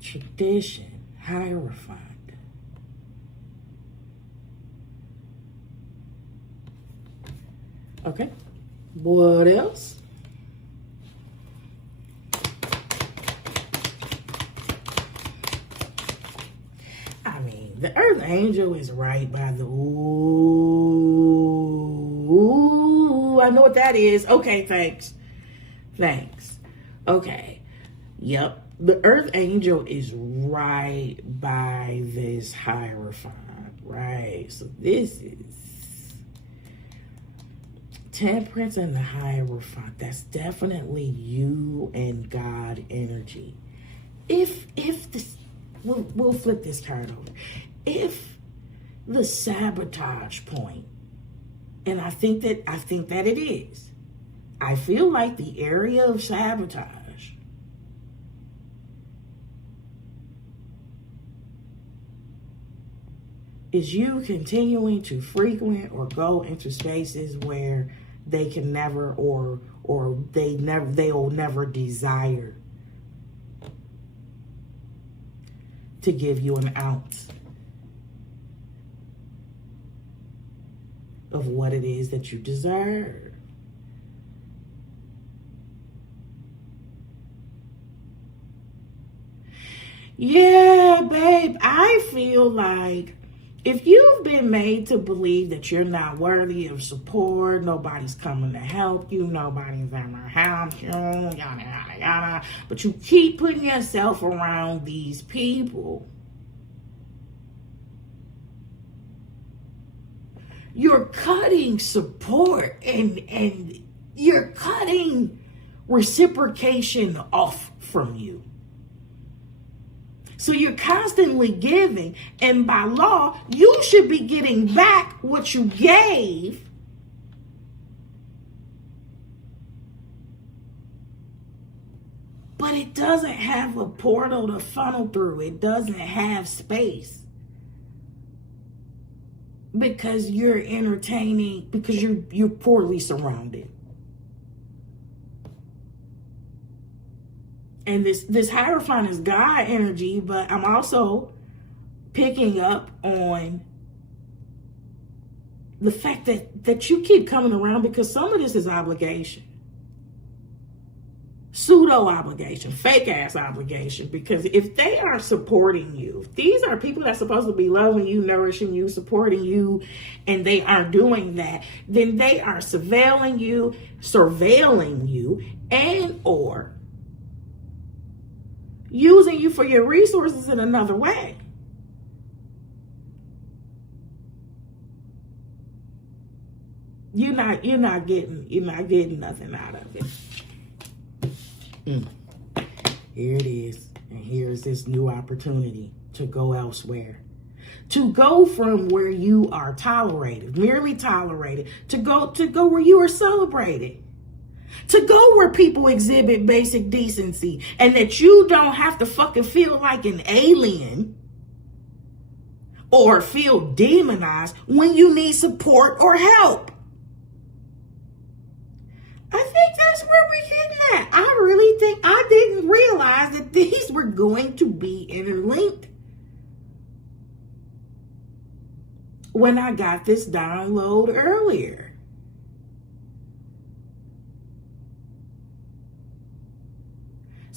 Tradition, Hierophant. Okay, what else? I mean, the Earth Angel is right by the ooh, I know what that is. Okay, thanks. Okay, yep. The Earth Angel is right by this Hierophant, right? So this is Temperance and the Hierophant. That's definitely you and God energy. If this, we'll flip this card over. If the sabotage point, and I think that it is. I feel like the area of sabotage is you continuing to frequent or go into spaces where they can never or they'll never desire to give you an ounce of what it is that you deserve. Yeah, babe, I feel like if you've been made to believe that you're not worthy of support, nobody's coming to help you, nobody's ever helped you, yada, yada, yada, but you keep putting yourself around these people, you're cutting support and you're cutting reciprocation off from you. So you're constantly giving, and by law, you should be getting back what you gave. But it doesn't have a portal to funnel through. It doesn't have space. Because you're entertaining, because you're poorly surrounded. And this Hierophant is God energy, but I'm also picking up on the fact that you keep coming around because some of this is obligation. Pseudo obligation, fake ass obligation. Because if they are supporting you, if these are people that's supposed to be loving you, nourishing you, supporting you, and they aren't doing that, then they are surveilling you, and or using you for your resources in another way. You're not getting nothing out of it. Here it is. And here's this new opportunity to go elsewhere. To go from where you are tolerated, merely tolerated, to go where you are celebrated. To go where people exhibit basic decency and that you don't have to fucking feel like an alien or feel demonized when you need support or help. I think that's where we're getting at. I really think I didn't realize that these were going to be interlinked when I got this download earlier.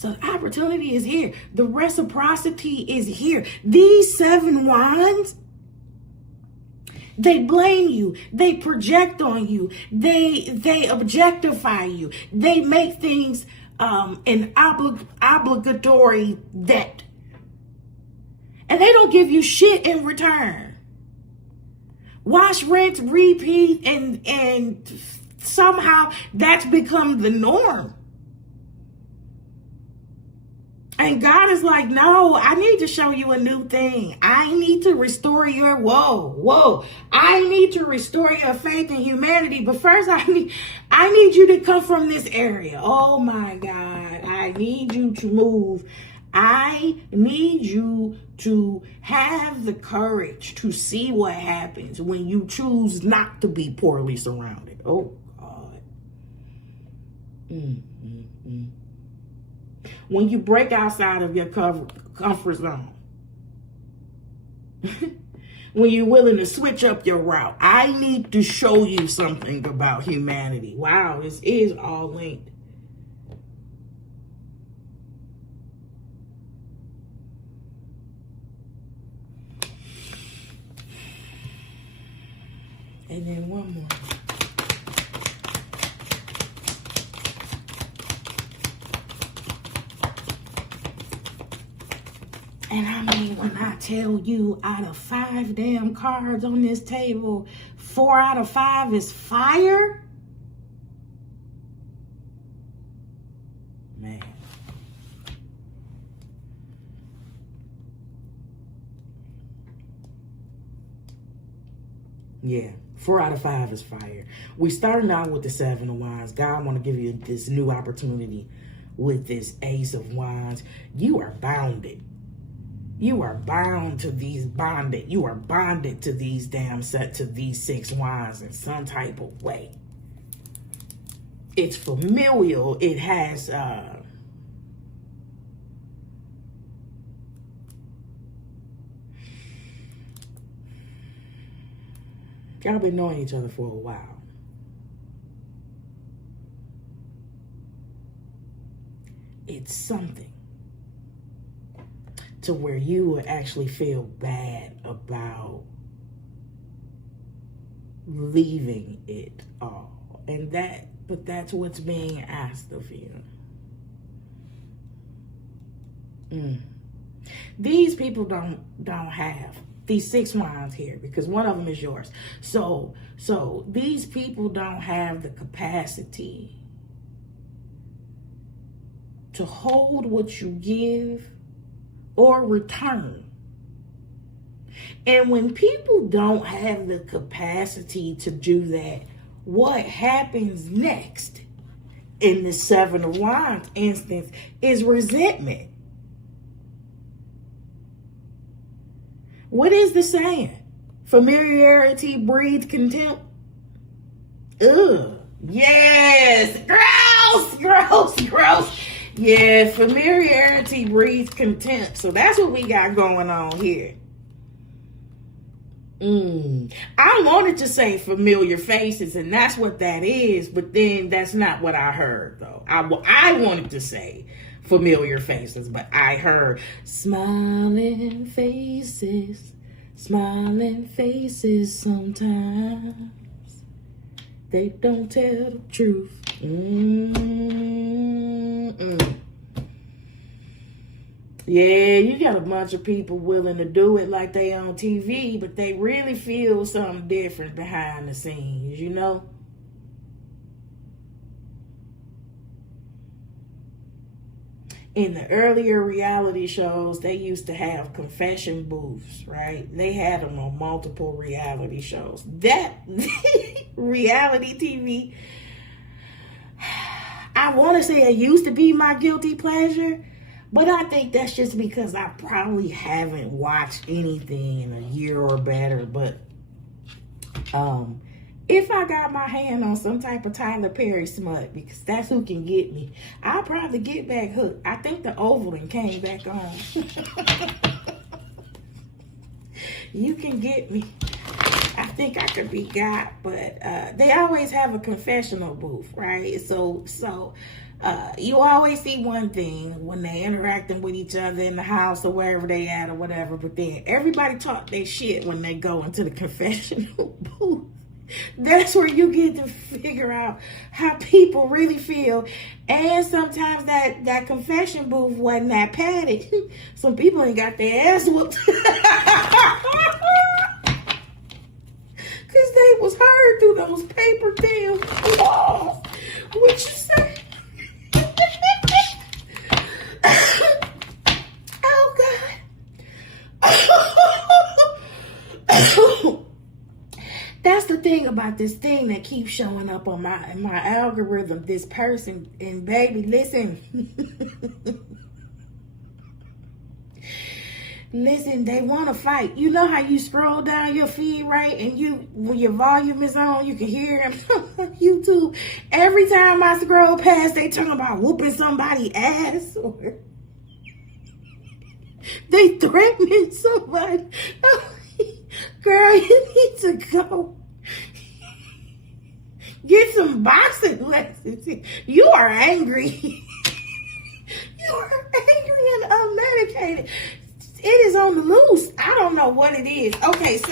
So the opportunity is here. The reciprocity is here. These 7 wands, they blame you. They project on you. They objectify you. They make things an obligatory debt. And they don't give you shit in return. Wash, rinse, repeat, and somehow that's become the norm. And God is like, no, I need to show you a new thing. I need to restore your, whoa. I need to restore your faith in humanity. But first, I need you to come from this area. Oh my God. I need you to move. I need you to have the courage to see what happens when you choose not to be poorly surrounded. Oh God. When you break outside of your comfort zone. When you're willing to switch up your route. I need to show you something about humanity. Wow, this is all linked. And then one more. And I mean, when I tell you out of 5 damn cards on this table, 4 out of 5 is fire. Man. Yeah, 4 out of 5 is fire. We starting out with the 7 of Wands. God want to give you this new opportunity with this Ace of Wands. You are bounded. You are bound to these bonded. You are bonded to these to these 6 wands in some type of way. It's familial. It has y'all been knowing each other for a while. It's something to where you will actually feel bad about leaving it all. And but that's what's being asked of you. These people don't have these 6 wands here, because one of them is yours. So these people don't have the capacity to hold what you give or return. And when people don't have the capacity to do that, what happens next in the 7 of Wands instance is resentment. What is the saying? Familiarity breeds contempt. Ugh. Yes. Gross. Yeah, familiarity breeds contempt. So that's what we got going on here. I wanted to say familiar faces, and that's what that is, but then that's not what I heard, though. I wanted to say familiar faces, but I heard smiling faces sometimes. They don't tell the truth. Yeah, you got a bunch of people willing to do it like they on TV, but they really feel something different behind the scenes, you know? In the earlier reality shows, they used to have confession booths, right? They had them on multiple reality shows. That reality TV, I want to say it used to be my guilty pleasure, but I think that's just because I probably haven't watched anything in a year or better. But if I got my hand on some type of Tyler Perry smut, because that's who can get me, I'll probably get back hooked. I think the Ovalin came back on. You can get me. I think I could be got, but they always have a confessional booth, right? So You always see one thing when they interacting with each other in the house or wherever they at or whatever, but then everybody talk their shit when they go into the confessional booth. That's where you get to figure out how people really feel. And sometimes that confession booth wasn't that padded. Some people ain't got their ass whooped. Because they was heard through those paper damn walls. What you say? Oh, God. That's the thing about this thing that keeps showing up on my algorithm, this person. And baby, listen. Listen, they want to fight. You know how you scroll down your feed, right? And when your volume is on, you can hear them. YouTube. Every time I scroll past, they talking about whooping somebody's ass. Or they threatening somebody. Girl, you need to go get some boxing lessons. You are angry. You are angry and unmedicated. It is on the loose. I don't know what it is. Okay, so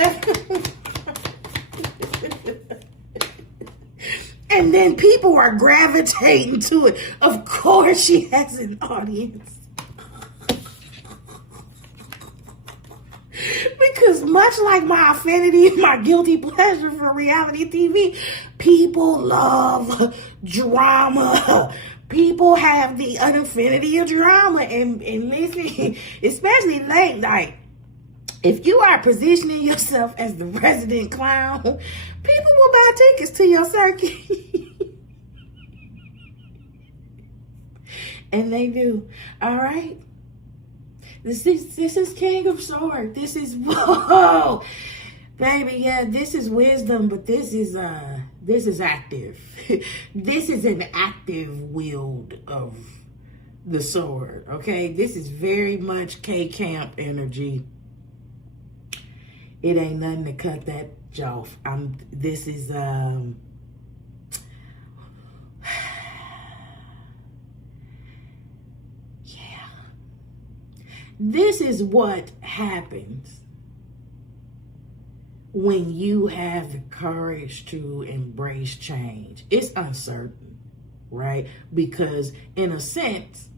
and then people are gravitating to it. Of course she has an audience. Because much like my affinity and my guilty pleasure for reality TV, people love drama. People have an affinity of drama. And listen, especially late night, if you are positioning yourself as the resident clown, people will buy tickets to your circuit. And they do. All right? This is King of Swords. This is, whoa, baby, yeah, this is wisdom, but this is active. This is an active wield of the sword, okay? This is very much K-Camp energy. It ain't nothing to cut that jaw. This is, this is what happens when you have the courage to embrace change. It's uncertain, right? Because in a sense,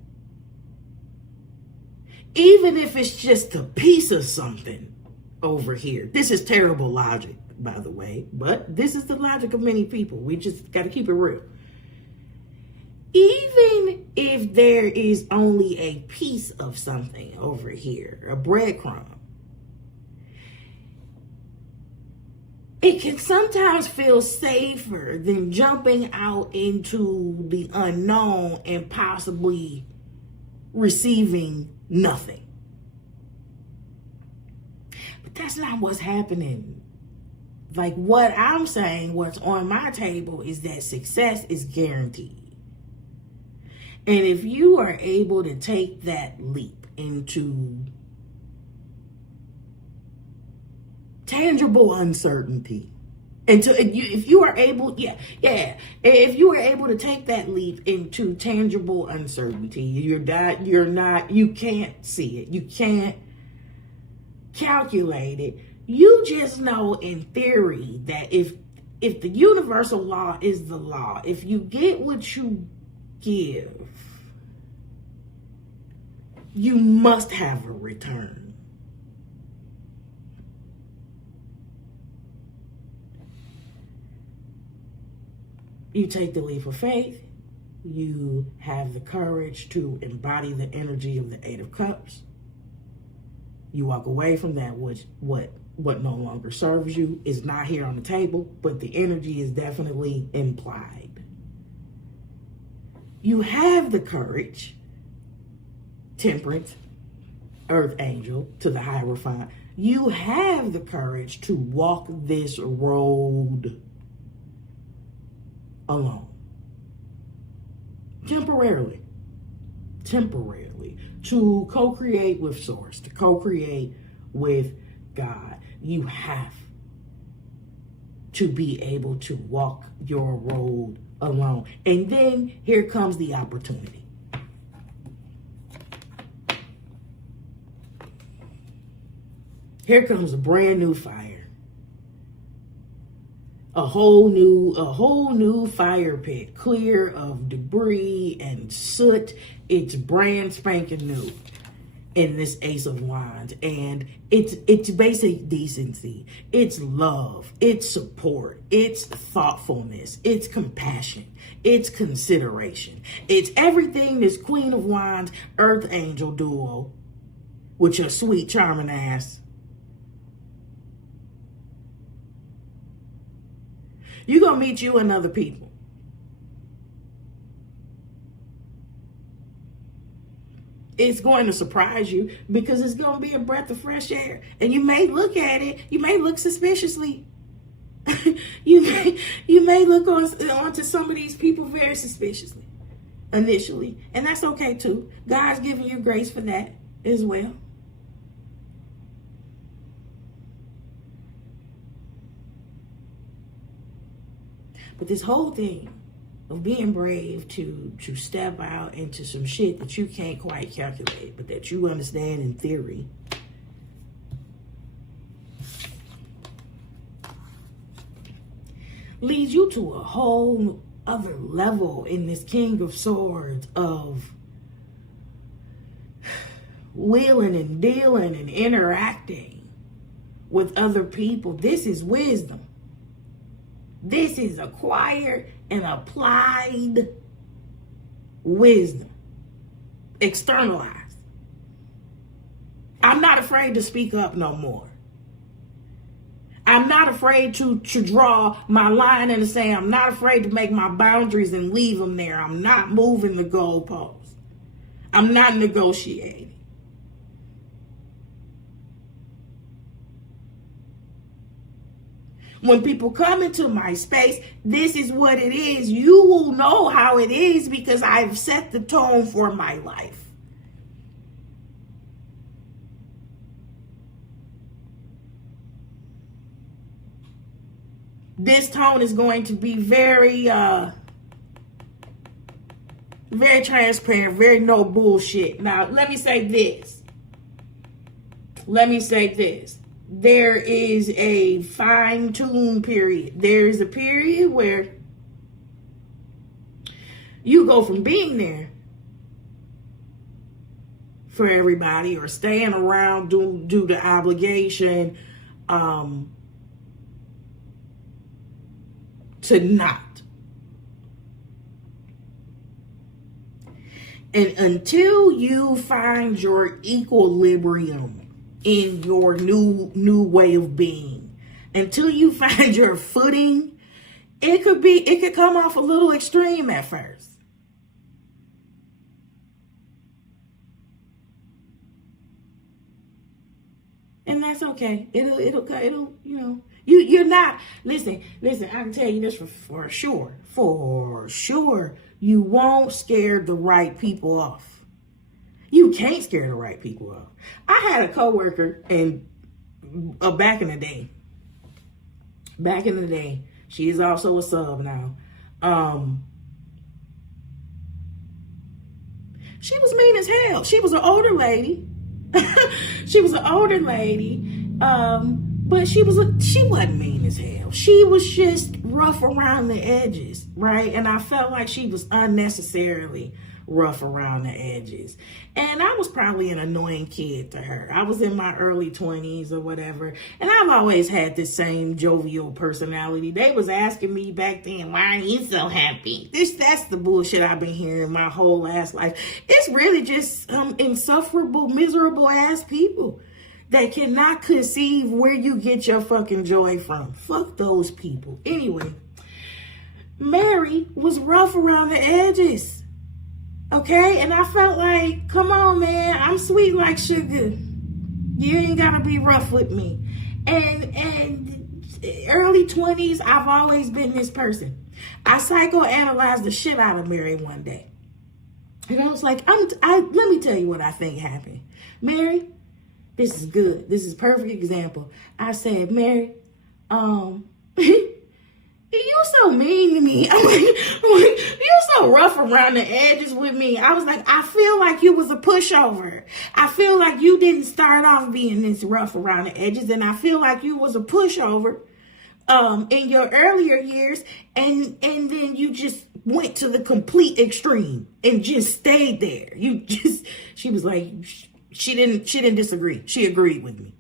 even if it's just a piece of something over here, this is terrible logic, by the way, but this is the logic of many people. We just got to keep it real. Even if there is only a piece of something over here, a breadcrumb, it can sometimes feel safer than jumping out into the unknown and possibly receiving nothing. But that's not what's happening. Like, what I'm saying, what's on my table is that success is guaranteed. And if you are able to take that leap into tangible uncertainty, if you are able, if you are able to take that leap into tangible uncertainty, you can't see it, you can't calculate it. You just know in theory that if the universal law is the law, if you get what you give, you must have a return. You take the leap of faith. You have the courage to embody the energy of the Eight of Cups. You walk away from that which what no longer serves you is not here on the table, but the energy is definitely implied. You have the courage, Temperance, Earth Angel, to the Hierophant. You have the courage to walk this road alone. Temporarily, to co-create with Source, to co-create with God. You have to be able to walk your road alone. And then here comes the opportunity. Here comes a brand new fire. A whole new fire pit, clear of debris and soot. It's brand spanking new in this Ace of Wands. And it's basic decency. It's love. It's support. It's thoughtfulness. It's compassion. It's consideration. It's everything this Queen of Wands, Earth Angel duo with your sweet, charming ass. You're going to meet you and other people. It's going to surprise you because it's going to be a breath of fresh air. And you may look at it, you may look suspiciously. you may look onto some of these people very suspiciously initially. And that's okay too. God's giving you grace for that as well. But this whole thing of being brave to step out into some shit that you can't quite calculate, but that you understand in theory, leads you to a whole other level in this King of Swords of wheeling and dealing and interacting with other people. This is wisdom. This is acquired and applied wisdom. Externalized. I'm not afraid to speak up no more. I'm not afraid to draw my line in the sand. I'm not afraid to make my boundaries and leave them there. I'm not moving the goalposts. I'm not negotiating. When people come into my space, this is what it is. You will know how it is because I've set the tone for my life. This tone is going to be very transparent, very no bullshit. Now, let me say this. There is a fine-tune period. There's a period where you go from being there for everybody or staying around due to obligation to not. And until you find your equilibrium in your new way of being, until you find your footing, it could come off a little extreme at first. And that's okay. It'll you know, you're not, listen, I can tell you this for sure, you won't scare the right people off. You can't scare the right people off. I had a coworker and back in the day, she is also a sub now. She was mean as hell. She was an older lady. But she wasn't mean as hell. She was just rough around the edges, right? And I felt like she was unnecessarily rough around the edges. And I was probably an annoying kid to her. I was in my early 20s or whatever. And I've always had this same jovial personality. They was asking me back then, why are you so happy? That's the bullshit I've been hearing my whole ass life. It's really just insufferable, miserable ass people that cannot conceive where you get your fucking joy from. Fuck those people. Anyway, Mary was rough around the edges. Okay, and I felt like, come on, man, I'm sweet like sugar. You ain't gotta be rough with me. And early 20s, I've always been this person. I psychoanalyzed the shit out of Mary one day. And I was like, let me tell you what I think happened. Mary, this is good. This is a perfect example. I said, Mary, You so mean to me. I'm like, you're so rough around the edges with me. I was like, I feel like you was a pushover. I feel like you didn't start off being this rough around the edges, and I feel like you was a pushover in your earlier years, and then you just went to the complete extreme and just stayed there. She was like, she didn't disagree. She agreed with me.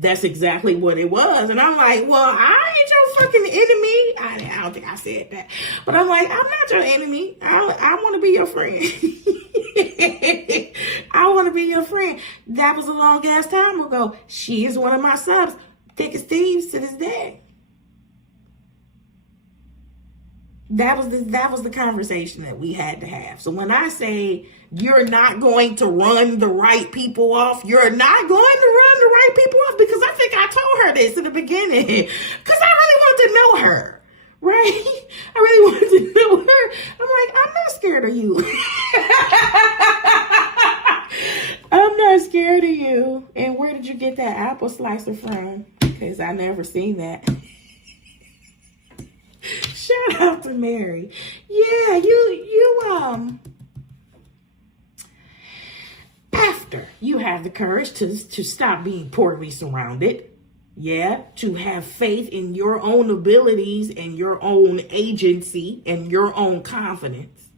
That's exactly what it was. And I'm like, well, I ain't your fucking enemy. I don't think I said that. But I'm like, I'm not your enemy. I want to be your friend. I want to be your friend. That was a long ass time ago. She is one of my subs. Thick as thieves to this day. That was the conversation that we had to have. So when I say you're not going to run the right people off, you're not going to run the right people off, because I think I told her this in the beginning, because I really wanted to know her, right? I really wanted to know her. I'm like, I'm not scared of you. I'm not scared of you. And where did you get that apple slicer from? Because I never seen that. Shout out to Mary. Yeah, you after you have the courage to stop being poorly surrounded, yeah, to have faith in your own abilities and your own agency and your own confidence.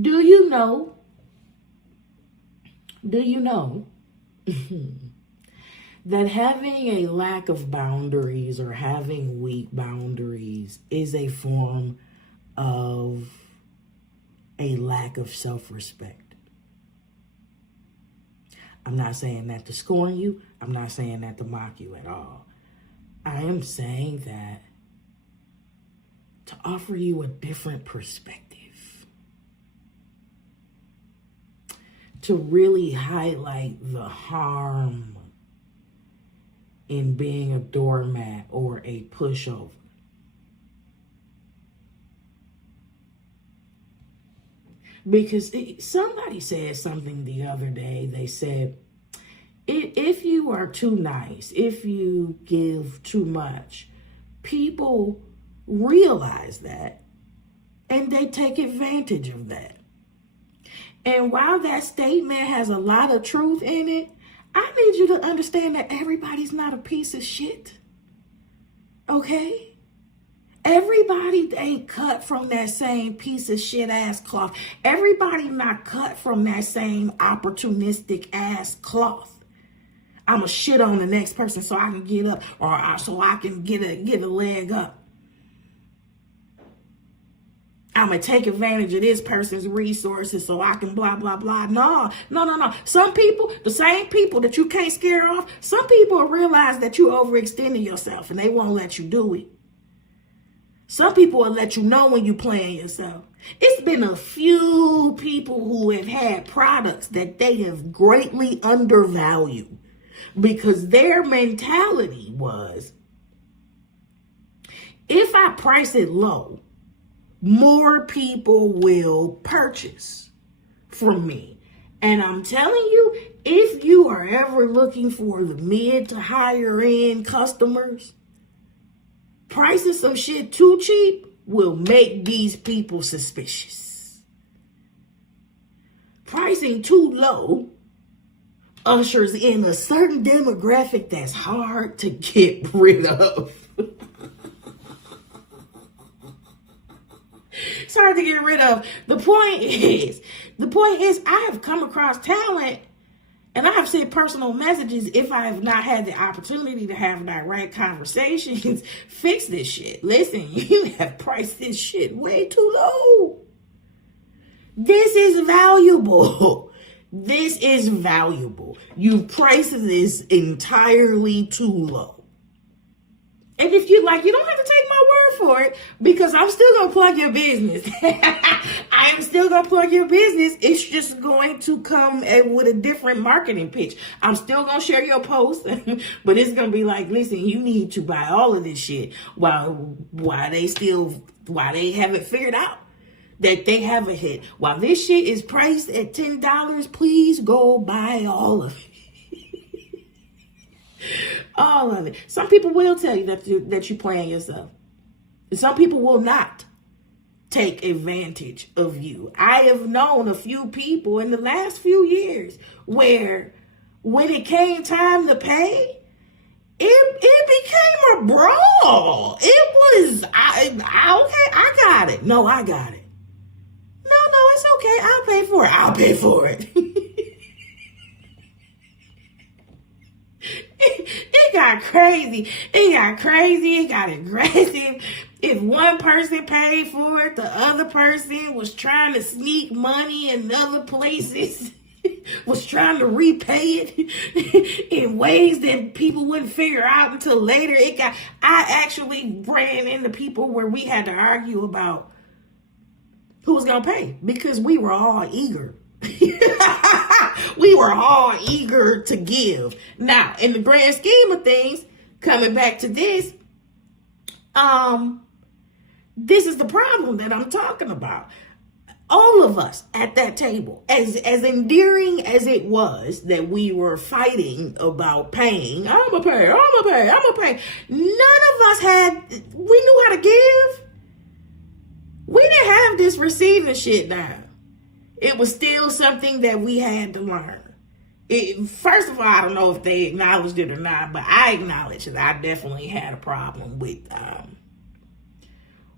Do you know that having a lack of boundaries or having weak boundaries is a form of a lack of self-respect? I'm not saying that to scorn you. I'm not saying that to mock you at all. I am saying that to offer you a different perspective. To really highlight the harm in being a doormat or a pushover. Because somebody said something the other day. They said, if you are too nice, if you give too much, people realize that and they take advantage of that. And while that statement has a lot of truth in it, I need you to understand that everybody's not a piece of shit. Okay? Everybody ain't cut from that same piece of shit ass cloth. Everybody not cut from that same opportunistic ass cloth. I'ma shit on the next person so I can get up, or so I can get a leg up. I'm going to take advantage of this person's resources so I can blah, blah, blah. No. Some people, the same people that you can't scare off, some people will realize that you overextending yourself and they won't let you do it. Some people will let you know when you're playing yourself. It's been a few people who have had products that they have greatly undervalued because their mentality was, if I price it low, more people will purchase from me. And I'm telling you, if you are ever looking for the mid to higher end customers, pricing some shit too cheap will make these people suspicious. Pricing too low ushers in a certain demographic that's hard to get rid of. It's hard to get rid of. The point is, I have come across talent and I have sent personal messages if I have not had the opportunity to have direct conversations. Fix this shit. Listen, you have priced this shit way too low. This is valuable. This is valuable. You priced this entirely too low. And if you like, you don't have to take my word for it, because I'm still going to plug your business. I'm still going to plug your business. It's just going to come with a different marketing pitch. I'm still going to share your post, but it's going to be like, listen, you need to buy all of this shit while they haven't figured out that they have a hit. While this shit is priced at $10, please go buy all of it. All of it. Some people will tell you that you're playing yourself. Some people will not take advantage of you. I have known a few people in the last few years where when it came time to pay, it became a brawl. It was, okay, I got it. No, I got it. No, it's okay. I'll pay for it. I'll pay for it. It got crazy. It got aggressive. If one person paid for it, the other person was trying to sneak money in other places. Was trying to repay it in ways that people wouldn't figure out until later. I actually ran into people where we had to argue about who was going to pay because we were all eager. We were all eager to give. Now, in the grand scheme of things, coming back to this, this is the problem that I'm talking about. All of us at that table, as endearing as it was that we were fighting about paying, I'm gonna pay. None of us we knew how to give. We didn't have this receiving shit down. It was still something that we had to learn. First of all, I don't know if they acknowledged it or not, but I acknowledge that I definitely had a problem with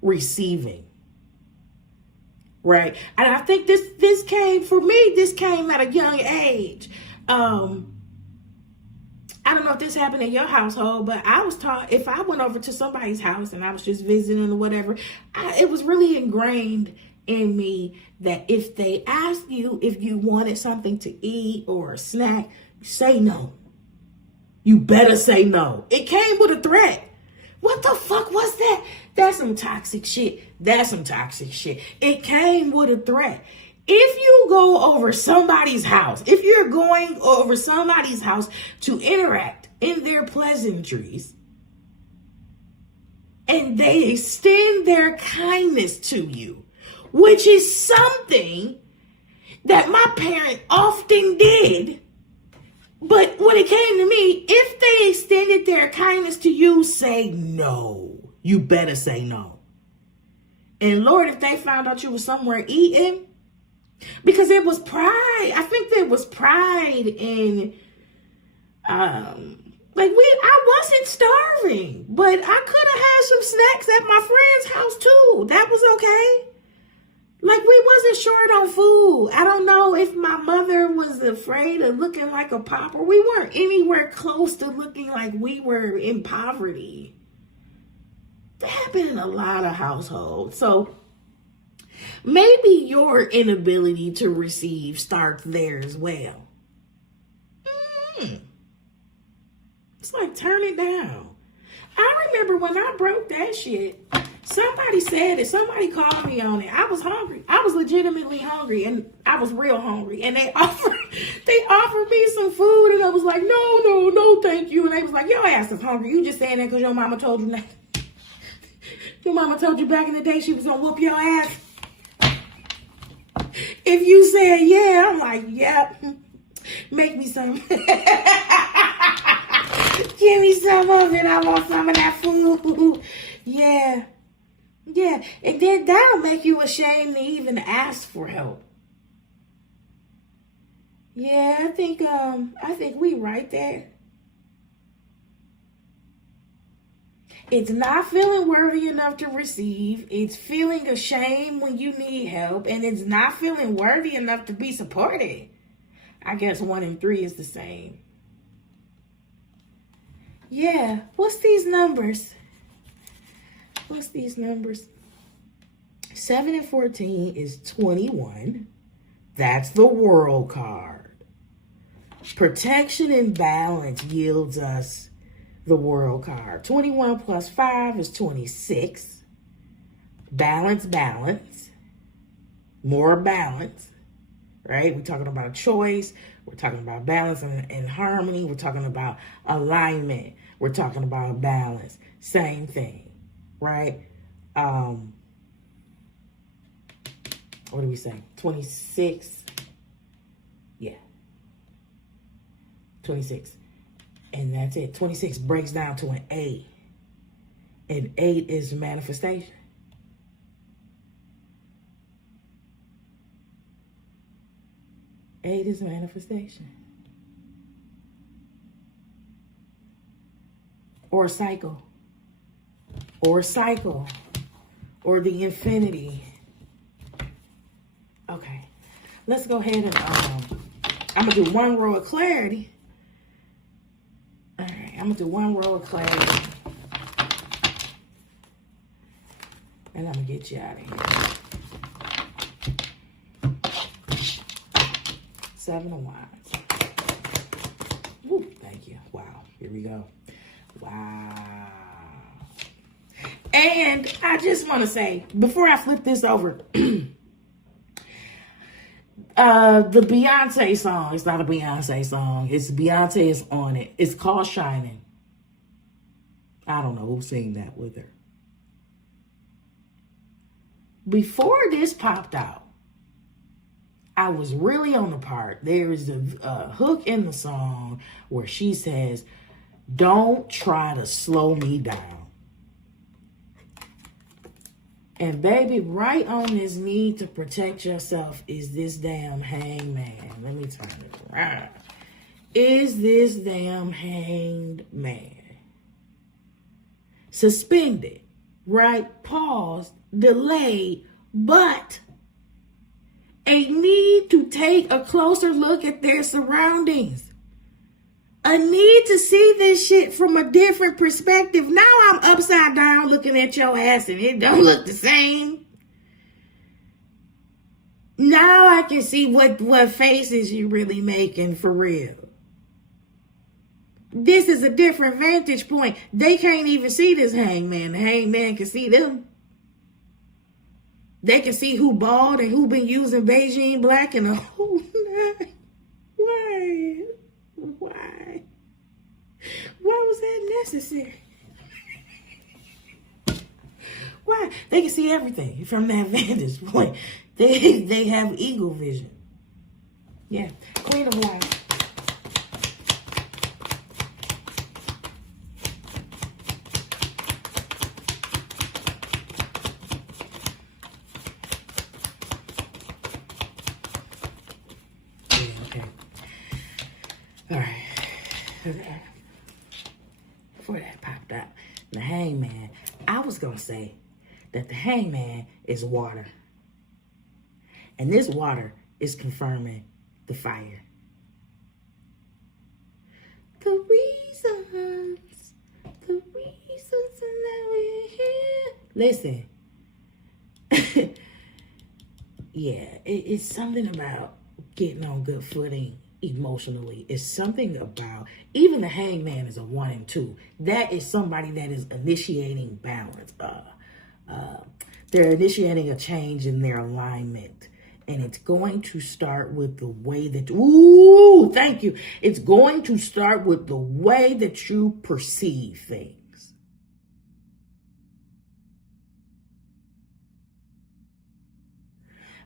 receiving. Right. And I think this came at a young age. I don't know if this happened in your household, but I was taught if I went over to somebody's house and I was just visiting or whatever, it was really ingrained in me that if they asked you if you wanted something to eat or a snack, say no. You better say no. It came with a threat. What the fuck was that? That's some toxic shit. It came with a threat. If you go over somebody's house, if you're going over somebody's house to interact in their pleasantries, and they extend their kindness to you, which is something that my parent often did, but when it came to me, if they extended their kindness to you, say no. You better say no. And Lord, if they found out you were somewhere eating, because it was pride. I think there was pride in, I wasn't starving, but I could have had some snacks at my friend's house too. That was okay. Like, we wasn't short on food. I don't know if my mother was afraid of looking like a pauper. We weren't anywhere close to looking like we were in poverty. That happened in a lot of households. So maybe your inability to receive starts there as well. It's like, turn it down. I remember when I broke that shit, somebody said it. Somebody called me on it. I was hungry. I was legitimately hungry, and I was real hungry. And they offered me some food, and I was like, no, thank you. And they was like, your ass is hungry. You just saying that because your mama told you that. Your mama told you back in the day she was gonna whoop your ass. If you said yeah, I'm like, yep. Make me some. Give me some of it. I want some of that food. Yeah. And then that'll make you ashamed to even ask for help. Yeah, I think we right there. It's not feeling worthy enough to receive. It's feeling ashamed when you need help. And it's not feeling worthy enough to be supported. I guess 1 and 3 is the same. Yeah. What's these numbers? 7 and 14 is 21. That's the world card. Protection and balance yields us the world card. 21 plus 5 is 26. Balance. More balance. Right? We're talking about choice. We're talking about balance and harmony. We're talking about alignment. We're talking about balance. Same thing. Right? what do we say? 26. Yeah. 26. And that's it. 26 breaks down to an 8. And 8 is manifestation. Eight is manifestation. Or cycle. Or cycle. Or the infinity. Okay. Let's go ahead and I'm gonna do one row of clarity. Alright, I'm gonna do one row of clarity. And I'm gonna get you out of here. 7 of Wands. Woo, thank you. Wow, here we go. Wow. And I just want to say, before I flip this over, the Beyonce song, it's not a Beyonce song. It's Beyonce is on it. It's called Shining. I don't know who sang that with her. Before this popped out, I was really on the part. There is a hook in the song where she says, "Don't try to slow me down." And baby, right on this need to protect yourself is this damn hangman. Let me turn it around. Is this damn hanged man. Suspended, right? Paused, delayed, but a need to take a closer look at their surroundings. A need to see this shit from a different perspective. Now I'm upside down looking at your ass and it don't look the same. Now I can see what faces you really making for real. This is a different vantage point. They can't even see this hangman. The hangman can see them. They can see who bald and who been using Beijing black and a whole nine. Why? Why? Why was that necessary? Why? They can see everything from that vantage point. They have eagle vision. Yeah. Queen of Wands. All right. Okay. Before that popped up, the hangman, I was going to say that the hangman is water. And this water is confirming the fire. The reasons that we're here. Listen. Yeah, it's something about getting on good footing emotionally. It's something about, even the hangman is a 1 and 2. That is somebody that is initiating balance. They're initiating a change in their alignment. And it's going to start with the way that, ooh, thank you. It's going to start with the way that you perceive things.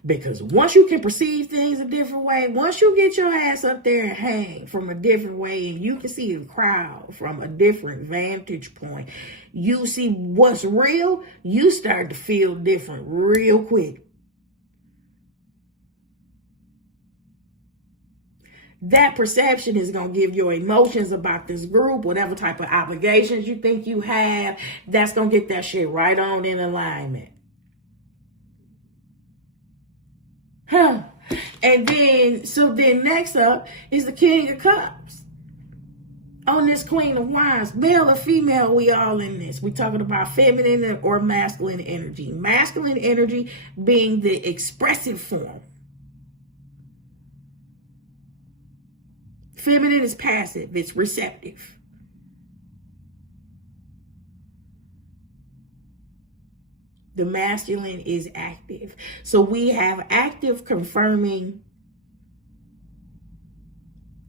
Because once you can perceive things a different way, once you get your ass up there and hang from a different way, and you can see the crowd from a different vantage point, you see what's real, you start to feel different real quick. That perception is going to give your emotions about this group, whatever type of obligations you think you have, that's going to get that shit right on in alignment. Huh. And then, so then next up is the King of Cups. On this Queen of Wands, male or female, we all in this. We're talking about feminine or masculine energy. Masculine energy being the expressive form. Feminine is passive, it's receptive. The masculine is active. So we have active confirming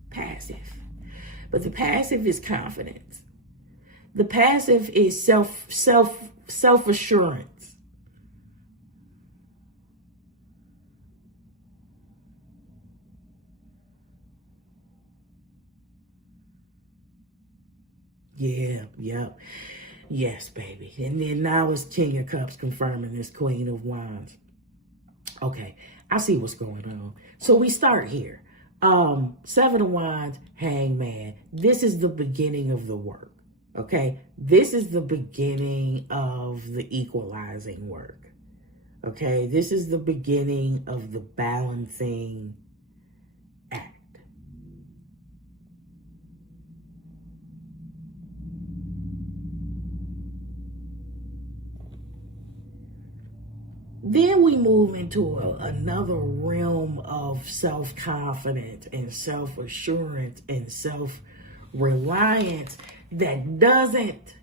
passive. But the passive is confidence. The passive is self-assurance. Yeah, yep. Yes, baby. And then now it's King of Cups confirming this Queen of Wands. Okay, I see what's going on. So we start here. Seven of Wands, Hangman. This is the beginning of the work. Okay, this is the beginning of the equalizing work. Okay, this is the beginning of the balancing act. Then we move into another realm of self-confidence and self-assurance and self-reliance that doesn't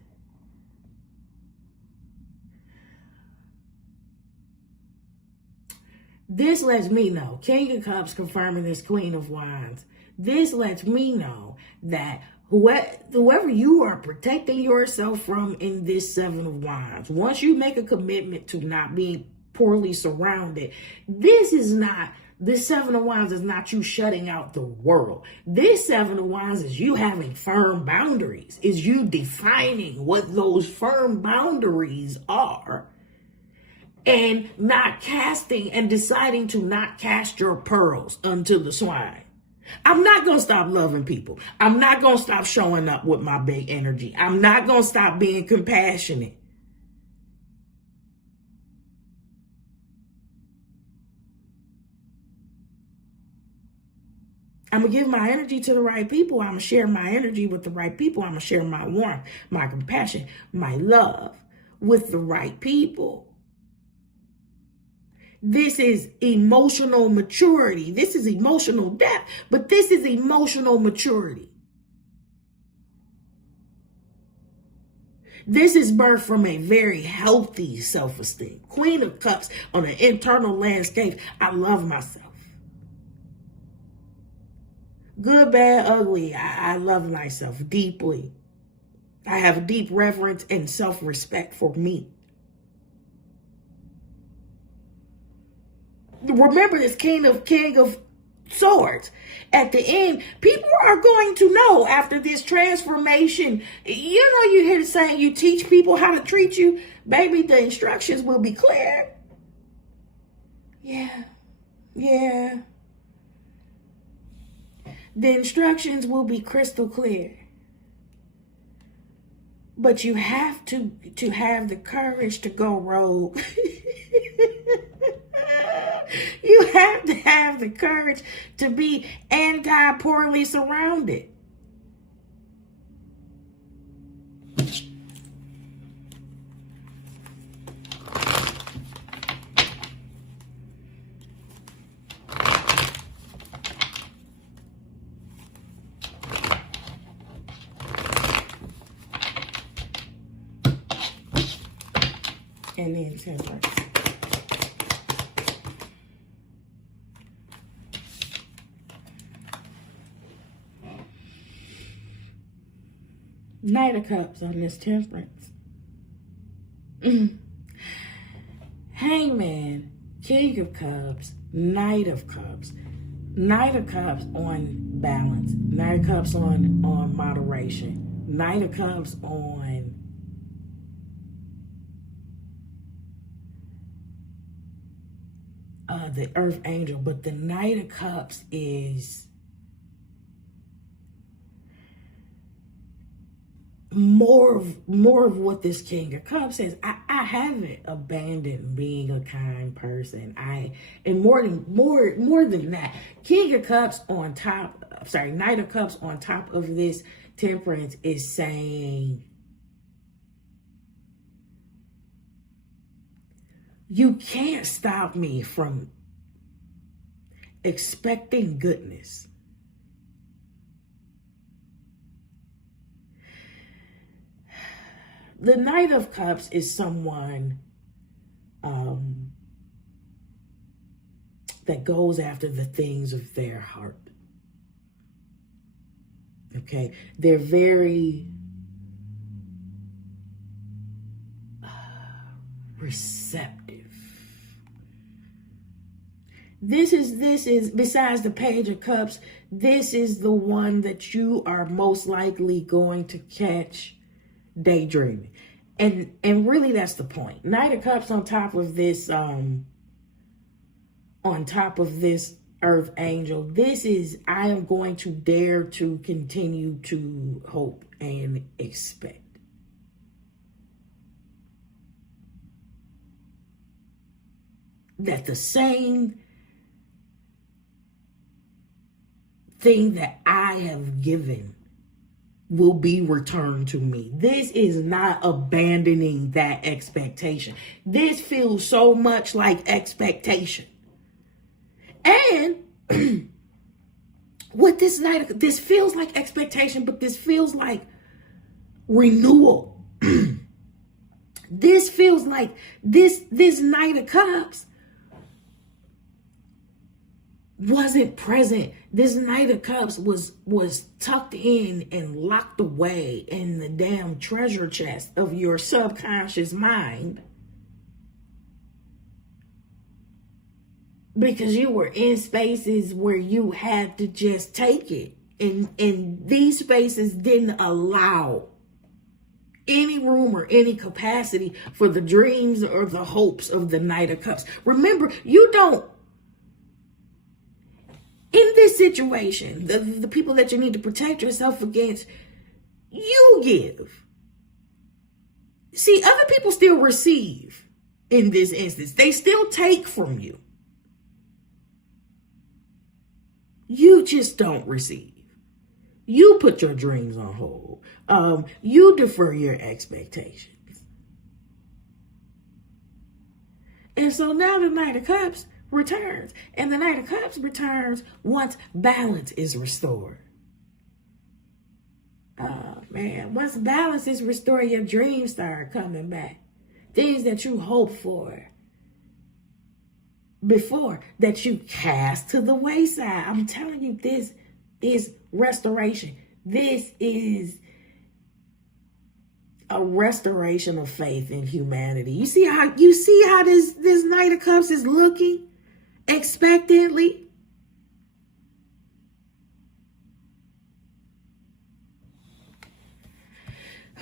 this lets me know, King of Cups confirming this Queen of Wands, this lets me know that whoever you are protecting yourself from in this Seven of Wands, once you make a commitment to not being poorly surrounded, this Seven of Wands is not you shutting out the world. This Seven of Wands is you having firm boundaries, is you defining what those firm boundaries are and not casting and deciding to not cast your pearls unto the swine. I'm not going to stop loving people. I'm not going to stop showing up with my big energy. I'm not going to stop being compassionate. I'm going to give my energy to the right people. I'm going to share my energy with the right people. I'm going to share my warmth, my compassion, my love with the right people. This is emotional maturity. This is emotional depth, but this is emotional maturity. This is birthed from a very healthy self-esteem. Queen of Cups on an internal landscape. I love myself. Good, bad, ugly. I love myself deeply. I have deep reverence and self-respect for me. Remember this King of Swords. At the end, people are going to know after this transformation. You know, you hear the saying, you teach people how to treat you. Baby, the instructions will be clear. Yeah. The instructions will be crystal clear. But you have to have the courage to go rogue. You have to have the courage to be anti-poorly surrounded. And then Temperance. Knight of Cups on this Temperance. Hangman, King of Cups, Knight of Cups. Knight of Cups on balance. Knight of Cups on moderation. Knight of Cups on the Earth Angel. But the Knight of Cups is more of what this King of Cups says. I haven't abandoned being a kind person. And more than that, King of Cups on top, Knight of Cups on top of this Temperance is saying, you can't stop me from expecting goodness. The Knight of Cups is someone that goes after the things of their heart. Okay? They're very receptive. This is besides the Page of Cups, this is the one that you are most likely going to catch daydreaming. And really that's the point. Knight of Cups on top of this Earth Angel. This is, I am going to dare to continue to hope and expect. That the same thing that I have given will be returned to me. This is not abandoning that expectation. This feels so much like expectation. And with this night, this feels like expectation, but this feels like renewal. This feels like this Knight of Cups wasn't present. This Knight of Cups was tucked in and locked away in the damn treasure chest of your subconscious mind, because you were in spaces where you had to just take it, and these spaces didn't allow any room or any capacity for the dreams or the hopes of the Knight of Cups. Remember, you don't, in this situation, the people that you need to protect yourself against, you give. See, other people still receive in this instance. They still take from you. You just don't receive. You put your dreams on hold. You defer your expectations. And so now the Knight of Cups returns. And the Knight of Cups returns once balance is restored. Oh, man. Once balance is restored, your dreams start coming back. Things that you hoped for before, that you cast to the wayside. I'm telling you, this is restoration. This is a restoration of faith in humanity. You see how this Knight of Cups is looking expectantly?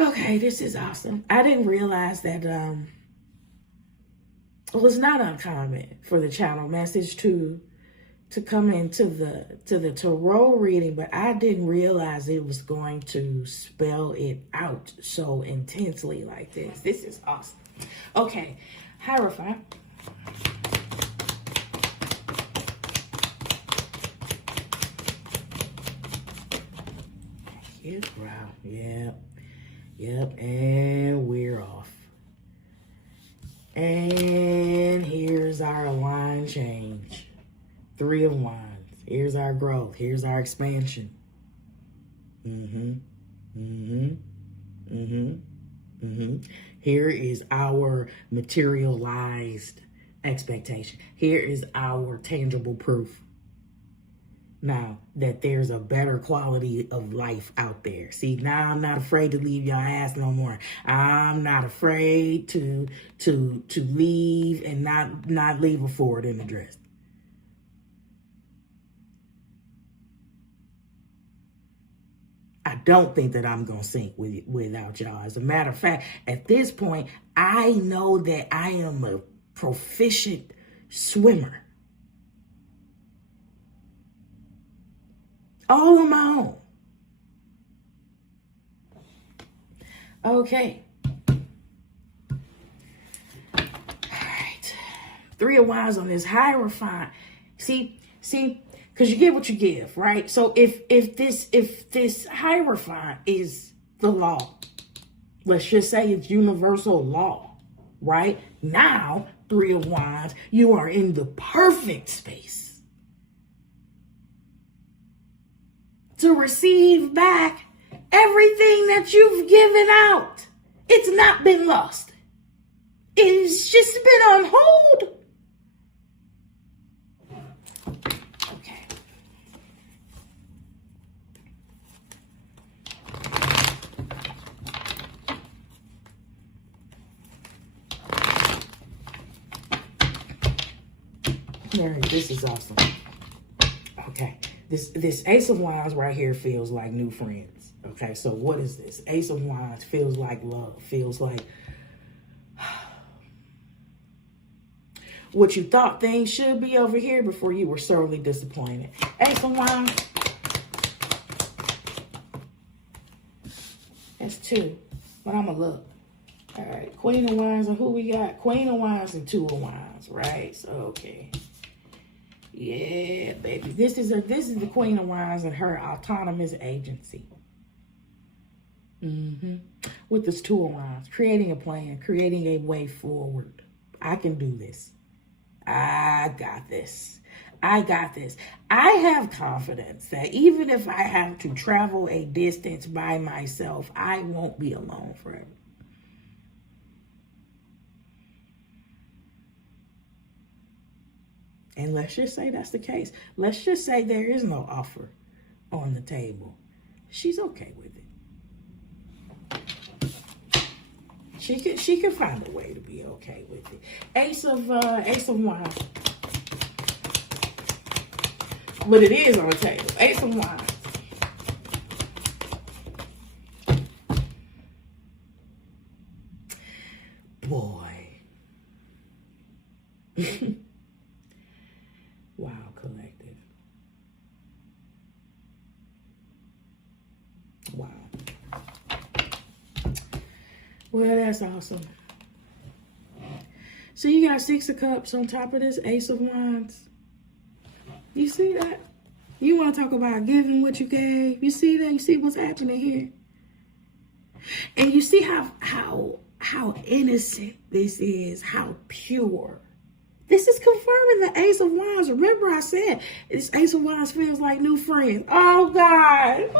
Okay, this is awesome. I didn't realize that well, it's not uncommon for the channel message to come into the tarot reading, but I didn't realize it was going to spell it out so intensely like this. This is awesome. Okay, Hierophant. Yep, and we're off. And here's our line change. 3 of Wands. Here's our growth. Here's our expansion. Here is our materialized expectation. Here is our tangible proof. Now that there's a better quality of life out there. See, now I'm not afraid to leave your ass no more. I'm not afraid to leave and not leave a forward in the dress. I don't think that I'm going to sink without y'all. As a matter of fact, at this point, I know that I am a proficient swimmer. All on my own. Okay. All right. 3 of Wands on this Hierophant. See, because you get what you give, right? So if this Hierophant is the law, let's just say it's universal law, right? Now, 3 of Wands, you are in the perfect space to receive back everything that you've given out. It's not been lost. It's just been on hold. Okay. Mary, this is awesome. Okay. This Ace of Wands right here feels like new friends. Okay, so what is this? Ace of Wands feels like love. Feels like what you thought things should be over here before you were sorely disappointed. Ace of Wands. That's 2. But I'm going to look. All right. Queen of Wands. And who we got? Queen of Wands and 2 of Wands. Right? So, okay. Yeah, baby. This is the Queen of Wands and her autonomous agency. With this 2 of Wands. Creating a plan. Creating a way forward. I can do this. I got this. I got this. I have confidence that even if I have to travel a distance by myself, I won't be alone forever. And let's just say that's the case. Let's just say there is no offer on the table. She's okay with it. She can find a way to be okay with it. Ace of Wands. But it is on the table. Ace of Wands. Boy. Wow, collective. Wow. Well, that's awesome. So you got 6 of Cups on top of this Ace of Wands. You see that? You want to talk about giving what you gave? You see that? You see what's happening here? And you see how innocent this is, how pure. This is confirming the Ace of Wands. Remember I said this Ace of Wands feels like new friends. Oh, God.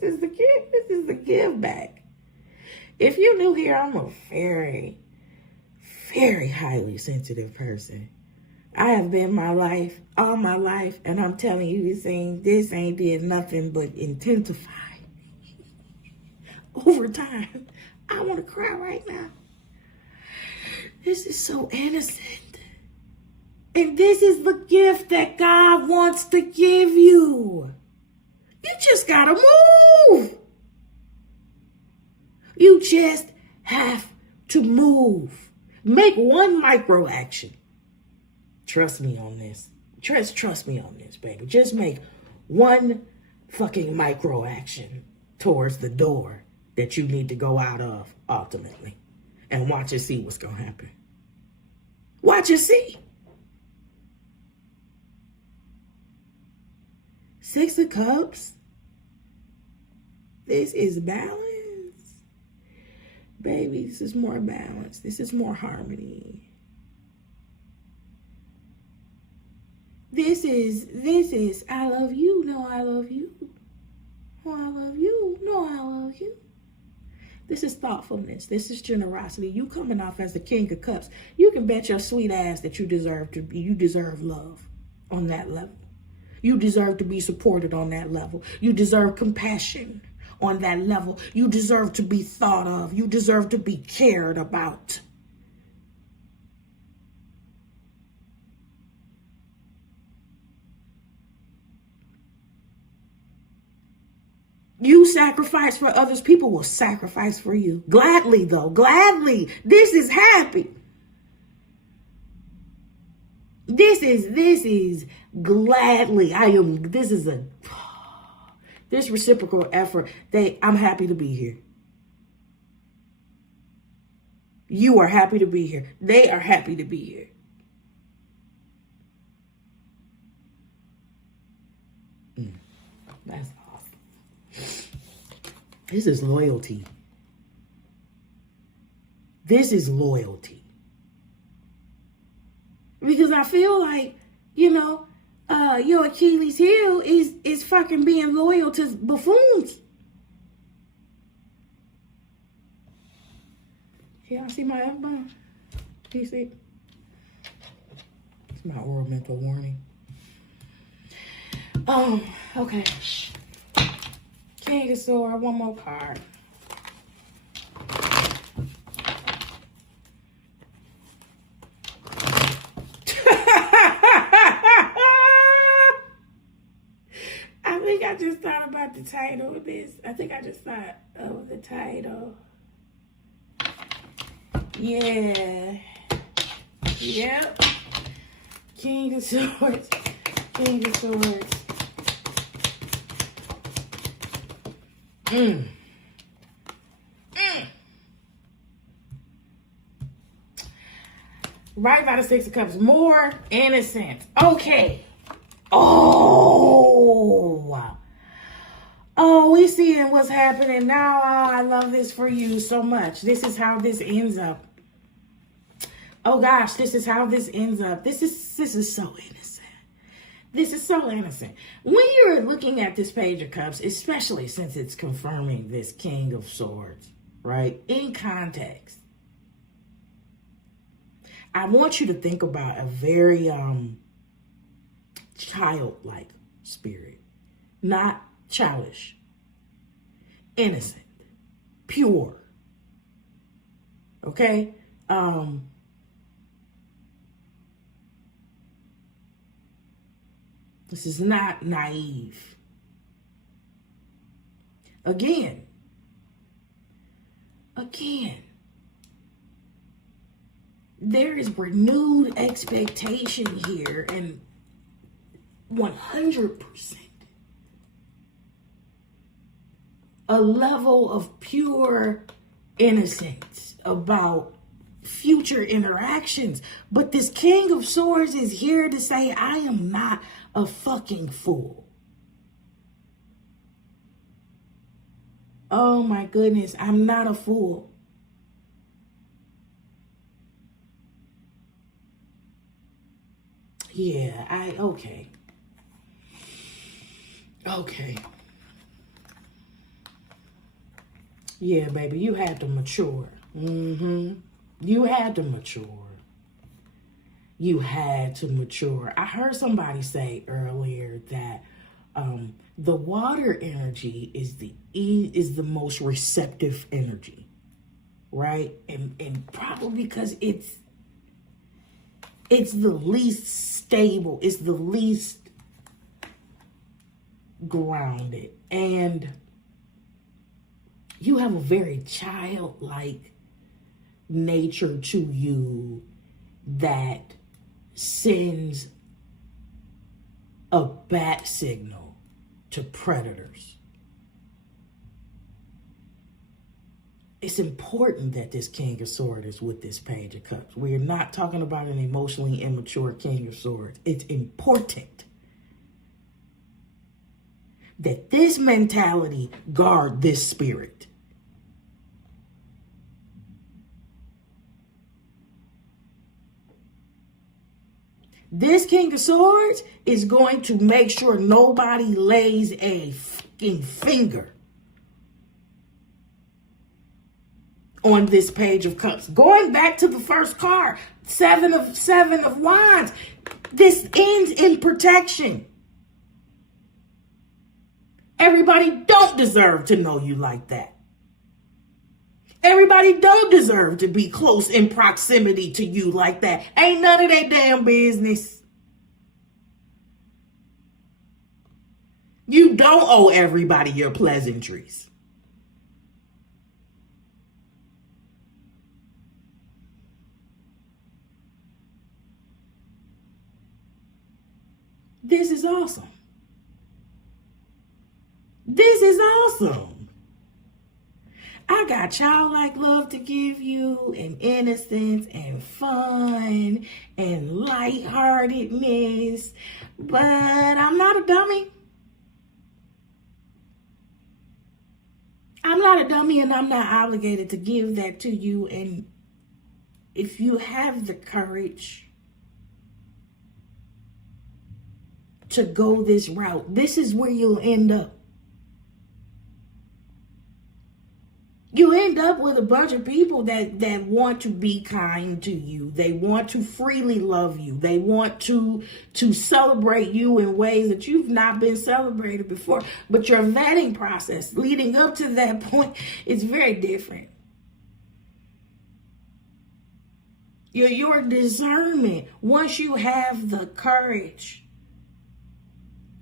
This is the gift. This is the give back. If you're new here, I'm a very, very highly sensitive person. I have been all my life, and I'm telling you, this ain't did nothing but intensify over time. I want to cry right now. This is so innocent. And this is the gift that God wants to give you. You just gotta move. You just have to move. Make one micro action. Trust me on this. Trust me on this, baby. Just make one fucking micro action towards the door that you need to go out of ultimately. And watch and see what's going to happen. Watch and see. 6 of Cups. This is balance. Baby, this is more balance. This is more harmony. This is, I love you. No, I love you. Oh, I love you. No, I love you. This is thoughtfulness. This is generosity. You coming off as the King of Cups. You can bet your sweet ass that you deserve love on that level. You deserve to be supported on that level. You deserve compassion on that level. You deserve to be thought of. You deserve to be cared about. You sacrifice for others, people will sacrifice for you. Gladly, though. Gladly. This is happy. This is gladly. This reciprocal effort. I'm happy to be here. You are happy to be here. They are happy to be here. That's awesome. This is loyalty. This is loyalty. Because I feel like, your Achilles heel is fucking being loyal to buffoons. Yeah, I see my F-bomb. Do you see? It's my oral mental warning. Okay. King of Swords, one more card. the title of this. I think I just thought of the title. Yeah. Yep. King of Swords. King of Swords. Right by the Six of Cups. More innocence. Okay. Oh, we seeing what's happening now. Oh, I love this for you so much. This is how this ends up. Oh gosh, this is how this ends up. This is so innocent. This is so innocent. When you're looking at this Page of Cups, especially since it's confirming this King of Swords, right? In context, I want you to think about a very childlike spirit, not childish, innocent, pure. Okay? This is not naive. Again, there is renewed expectation here, and 100% a level of pure innocence about future interactions. But this King of Swords is here to say, I am not a fucking fool. Oh my goodness, I'm not a fool. Yeah, okay. Yeah, baby, you had to mature. You had to mature. You had to mature. I heard somebody say earlier that the water energy is the most receptive energy, right? And probably because it's the least stable, it's the least grounded, and you have a very childlike nature to you that sends a bat signal to predators. It's important that this King of Swords is with this Page of Cups. We're not talking about an emotionally immature King of Swords. It's important that this mentality guard this spirit. This King of Swords is going to make sure nobody lays a fucking finger on this Page of Cups. Going back to the first card, Seven of Wands. This ends in protection. Everybody don't deserve to know you like that. Everybody don't deserve to be close in proximity to you like that. Ain't none of that damn business. You don't owe everybody your pleasantries. This is awesome. This is awesome. I got childlike love to give you, and innocence, and fun, and lightheartedness, but I'm not a dummy. I'm not a dummy, and I'm not obligated to give that to you. And if you have the courage to go this route, this is where you'll end up. You end up with a bunch of people that want to be kind to you. They want to freely love you. They want to celebrate you in ways that you've not been celebrated before. But your vetting process leading up to that point is very different. Your discernment, once you have the courage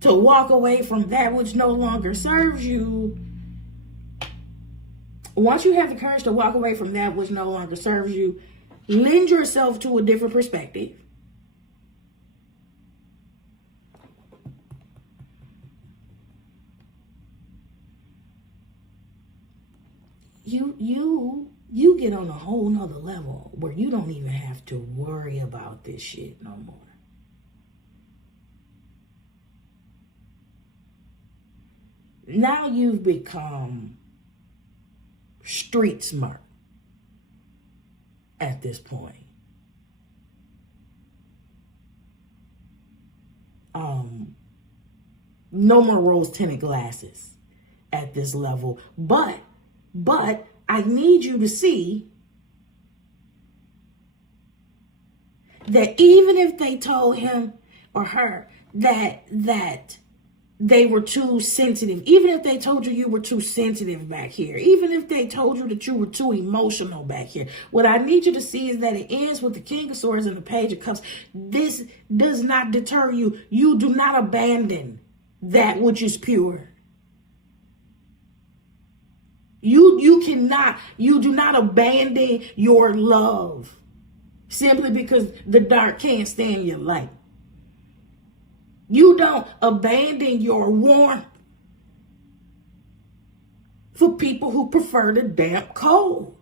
to walk away from that which no longer serves you, once you have the courage to walk away from that which no longer serves you, lend yourself to a different perspective. You get on a whole nother level where you don't even have to worry about this shit no more. Now you've become street smart at this point. No more rose-tinted glasses at this level. But I need you to see that even if they told him or her that they were too sensitive, even if they told you were too sensitive back here, even if they told you that you were too emotional back here, what I need you to see is that it ends with the King of Swords and the Page of Cups. This does not deter you. You do not abandon that which is pure. You do not abandon your love simply because the dark can't stand your light. You don't abandon your warmth for people who prefer the damp cold.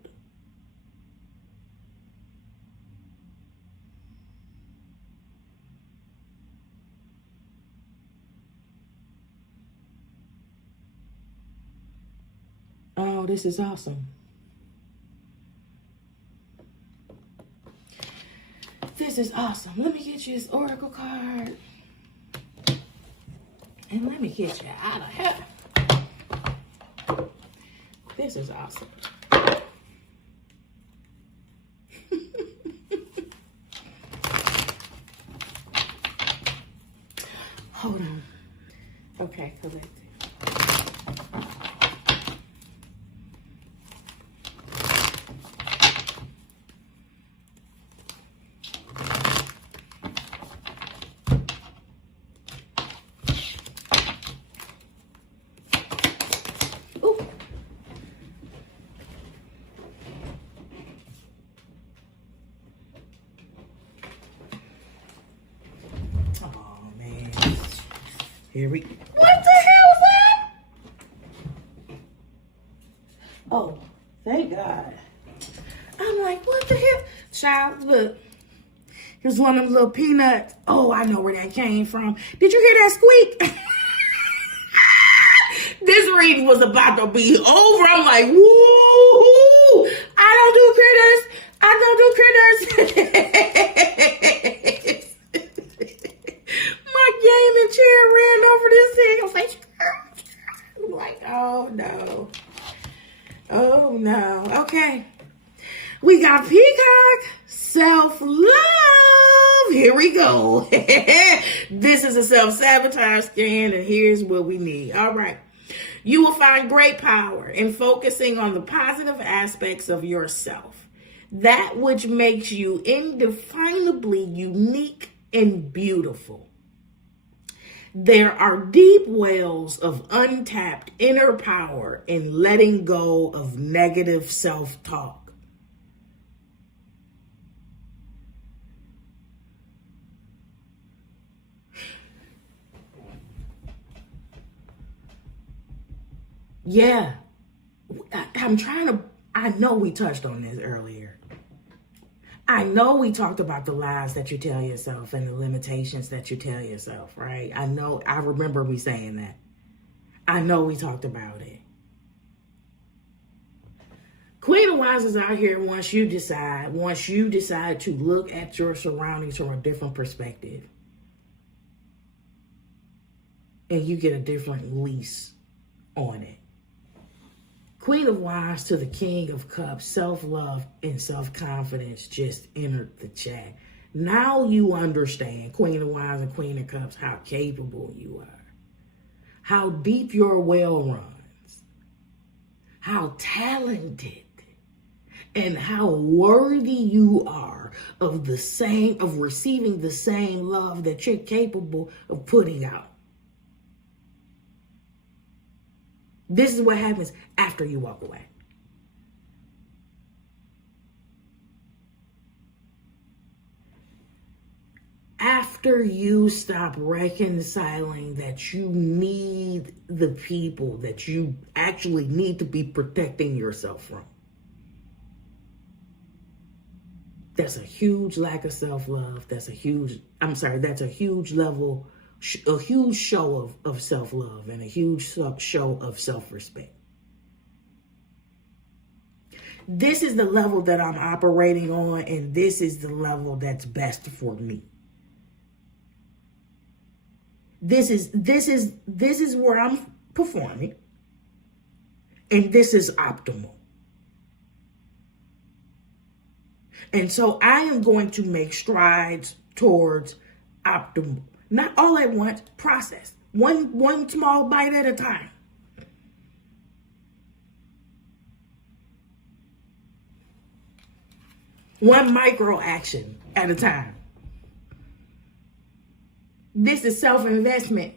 Oh, this is awesome. This is awesome. Let me get you this oracle card. And let me get you out of here. This is awesome. Hold on. Okay, collect it. Here we go. What the hell is that? Oh, thank God. I'm like, what the hell? Child, look. Here's one of them little peanuts. Oh, I know where that came from. Did you hear that squeak? This reading was about to be over. I'm like, woo! I don't do critters. My gaming chair ran over this thing. I was like, oh no. Oh no. Okay. We got Peacock, self-love. Here we go. This is a self-sabotage scan, and here's what we need. All right. You will find great power in focusing on the positive aspects of yourself, that which makes you indefinably unique and beautiful. There are deep wells of untapped inner power in letting go of negative self-talk. Yeah, I know we touched on this earlier. I know we talked about the lies that you tell yourself and the limitations that you tell yourself, right? I remember me saying that. I know we talked about it. Queen of Wands is out here once you decide to look at your surroundings from a different perspective. And you get a different lease on it. Queen of Wands to the King of Cups, self-love and self-confidence just entered the chat. Now you understand, Queen of Wands and Queen of Cups, how capable you are. How deep your well runs. How talented. And how worthy you are of receiving the same love that you're capable of putting out. This is what happens after you walk away. After you stop reconciling that you need the people that you actually need to be protecting yourself from. That's a huge lack of self-love. That's a huge level, a huge show of self-love and a huge show of self-respect. This is the level that I'm operating on, and this is the level that's best for me. This is where I'm performing, and this is optimal. And so I am going to make strides towards optimal. Not all at once, process. One small bite at a time. One micro action at a time. This is self-investment.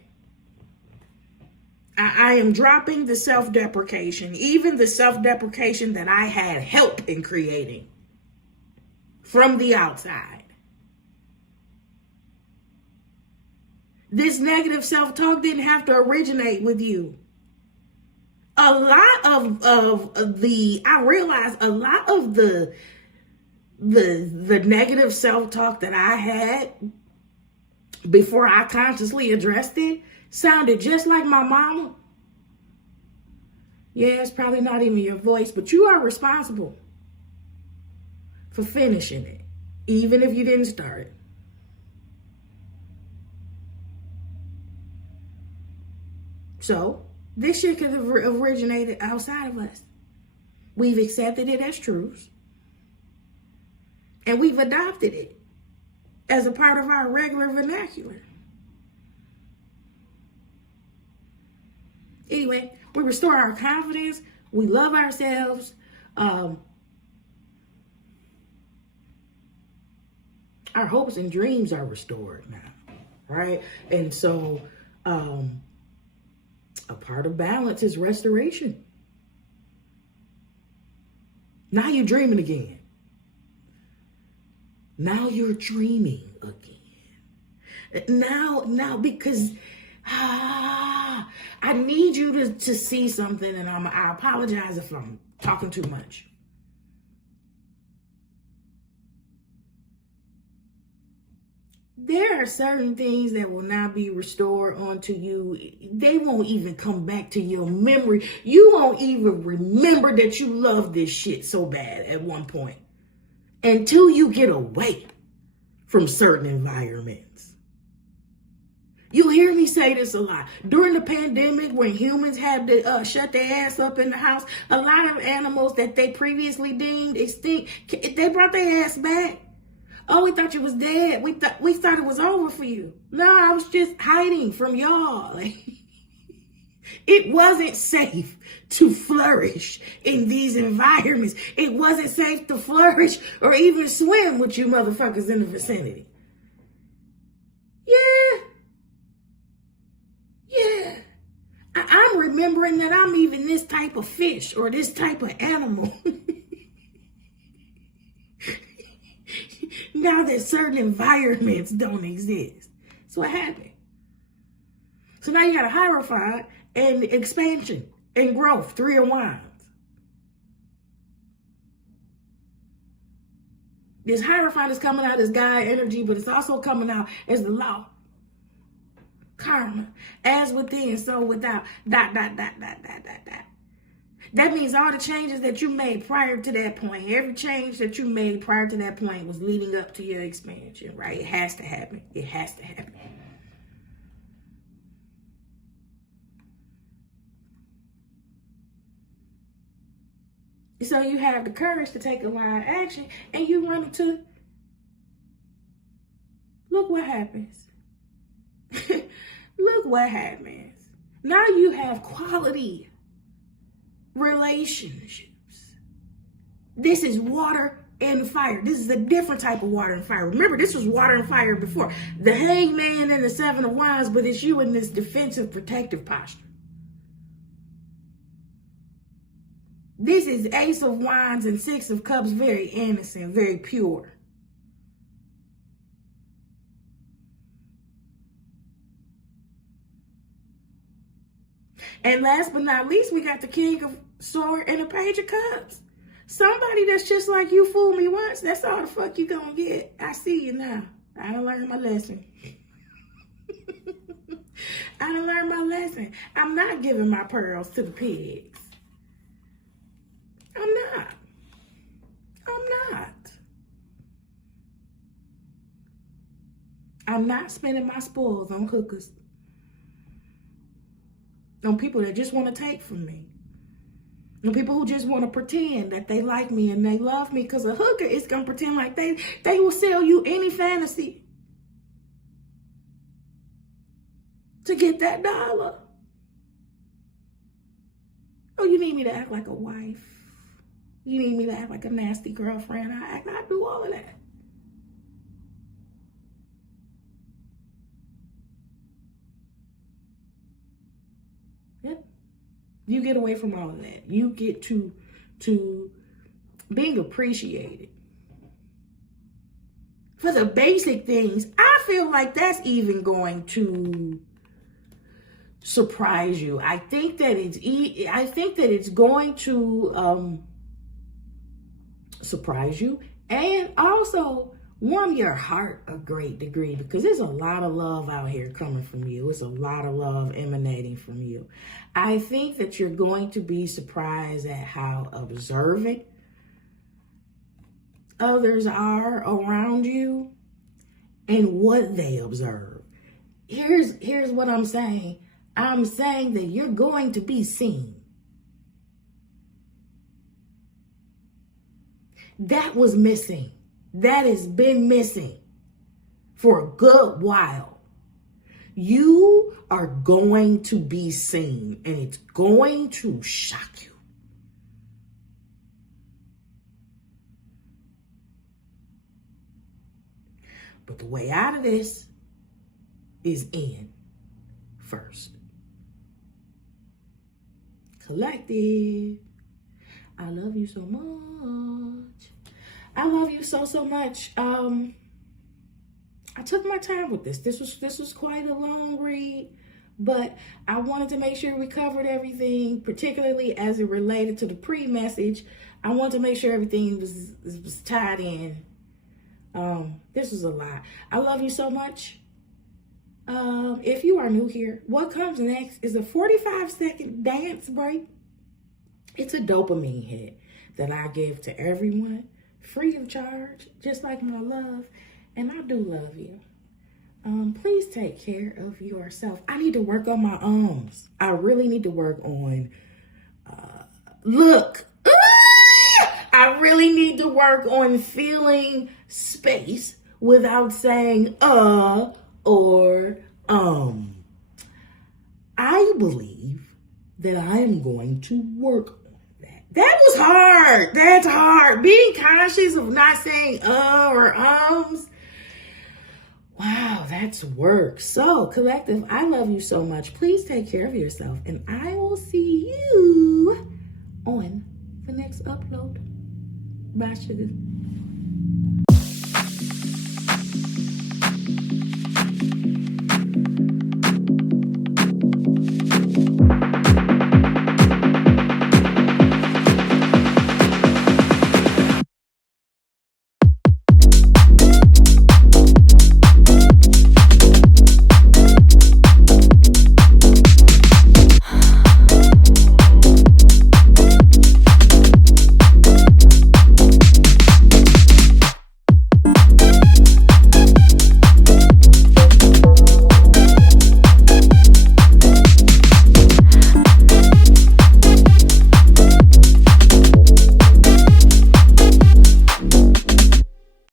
I am dropping the self-deprecation, even the self-deprecation that I had help in creating from the outside. This negative self-talk didn't have to originate with you. A lot of the negative self-talk that I had before I consciously addressed it sounded just like my mama. Yeah, it's probably not even your voice, but you are responsible for finishing it, even if you didn't start it. So this shit could have originated outside of us. We've accepted it as truths, and we've adopted it as a part of our regular vernacular. Anyway, we restore our confidence. We love ourselves. Our hopes and dreams are restored now, right? And so a part of balance is restoration. Now you're dreaming again. Now you're dreaming again. Now because I need you to see something, and I apologize if I'm talking too much. There are certain things that will not be restored onto you. They won't even come back to your memory. You won't even remember that you loved this shit so bad at one point until you get away from certain environments. You hear me say this a lot. During the pandemic, when humans had to shut their ass up in the house, a lot of animals that they previously deemed extinct, they brought their ass back. Oh, we thought you was dead. We thought it was over for you. No, I was just hiding from y'all. It wasn't safe to flourish in these environments. It wasn't safe to flourish or even swim with you motherfuckers in the vicinity. Yeah. I'm remembering that I'm even this type of fish or this type of animal. Now that certain environments don't exist. So what happened? So now you got a hierophant and expansion and growth, 3 of Wands. This hierophant is coming out as God energy, but it's also coming out as the law. Karma. As within, so without. ... That means all the changes that you made prior to that point, every change that you made prior to that point was leading up to your expansion, right? It has to happen. It has to happen. So you have the courage to take a line of action and you run into, look what happens. Look what happens. Now you have quality relationships. This is water and fire. This is a different type of water and fire. Remember, this was water and fire before. The hangman and the 7 of Wands, but it's you in this defensive, protective posture. This is Ace of Wands and Six of Cups, very innocent, very pure. And last but not least, we got the King of Swords and the Page of Cups. Somebody that's just like you fooled me once, that's all the fuck you gonna get. I see you now. I done learned my lesson. I done learned my lesson. I'm not giving my pearls to the pigs. I'm not. I'm not spending my spoils on hookers. On people that just want to take from me. On people who just want to pretend that they like me and they love me, because a hooker is going to pretend like they will sell you any fantasy to get that dollar. Oh, you need me to act like a wife. You need me to act like a nasty girlfriend. I do all of that. Yep. You get away from all of that. You get to being appreciated for the basic things. I feel like that's even going to surprise you. I think that it's going to surprise you and also warm your heart a great degree, because there's a lot of love out here coming from you. It's a lot of love emanating from you. I think that you're going to be surprised at how observant others are around you and what they observe. Here's what I'm saying. I'm saying that you're going to be seen. That was missing. That has been missing for a good while. You are going to be seen, and it's going to shock you. But the way out of this is in first. Collective, I love you so much. I love you so much. I took my time with this. This was quite a long read, but I wanted to make sure we covered everything, particularly as it related to the pre-message. I wanted to make sure everything was tied in. This was a lot. I love you so much. If you are new here, what comes next is a 45-second dance break. It's a dopamine hit that I give to everyone, free of charge, just like my love. And I do love you. Please take care of yourself. I need to work on my arms. I really need to work on, look. I really need to work on feeling space without saying, or, I believe that I am going to work on that. That was hard. That's hard. Being conscious of not saying, or, wow, that's work. So, collective, I love you so much. Please take care of yourself, and I will see you on the next upload. Bye, sugar.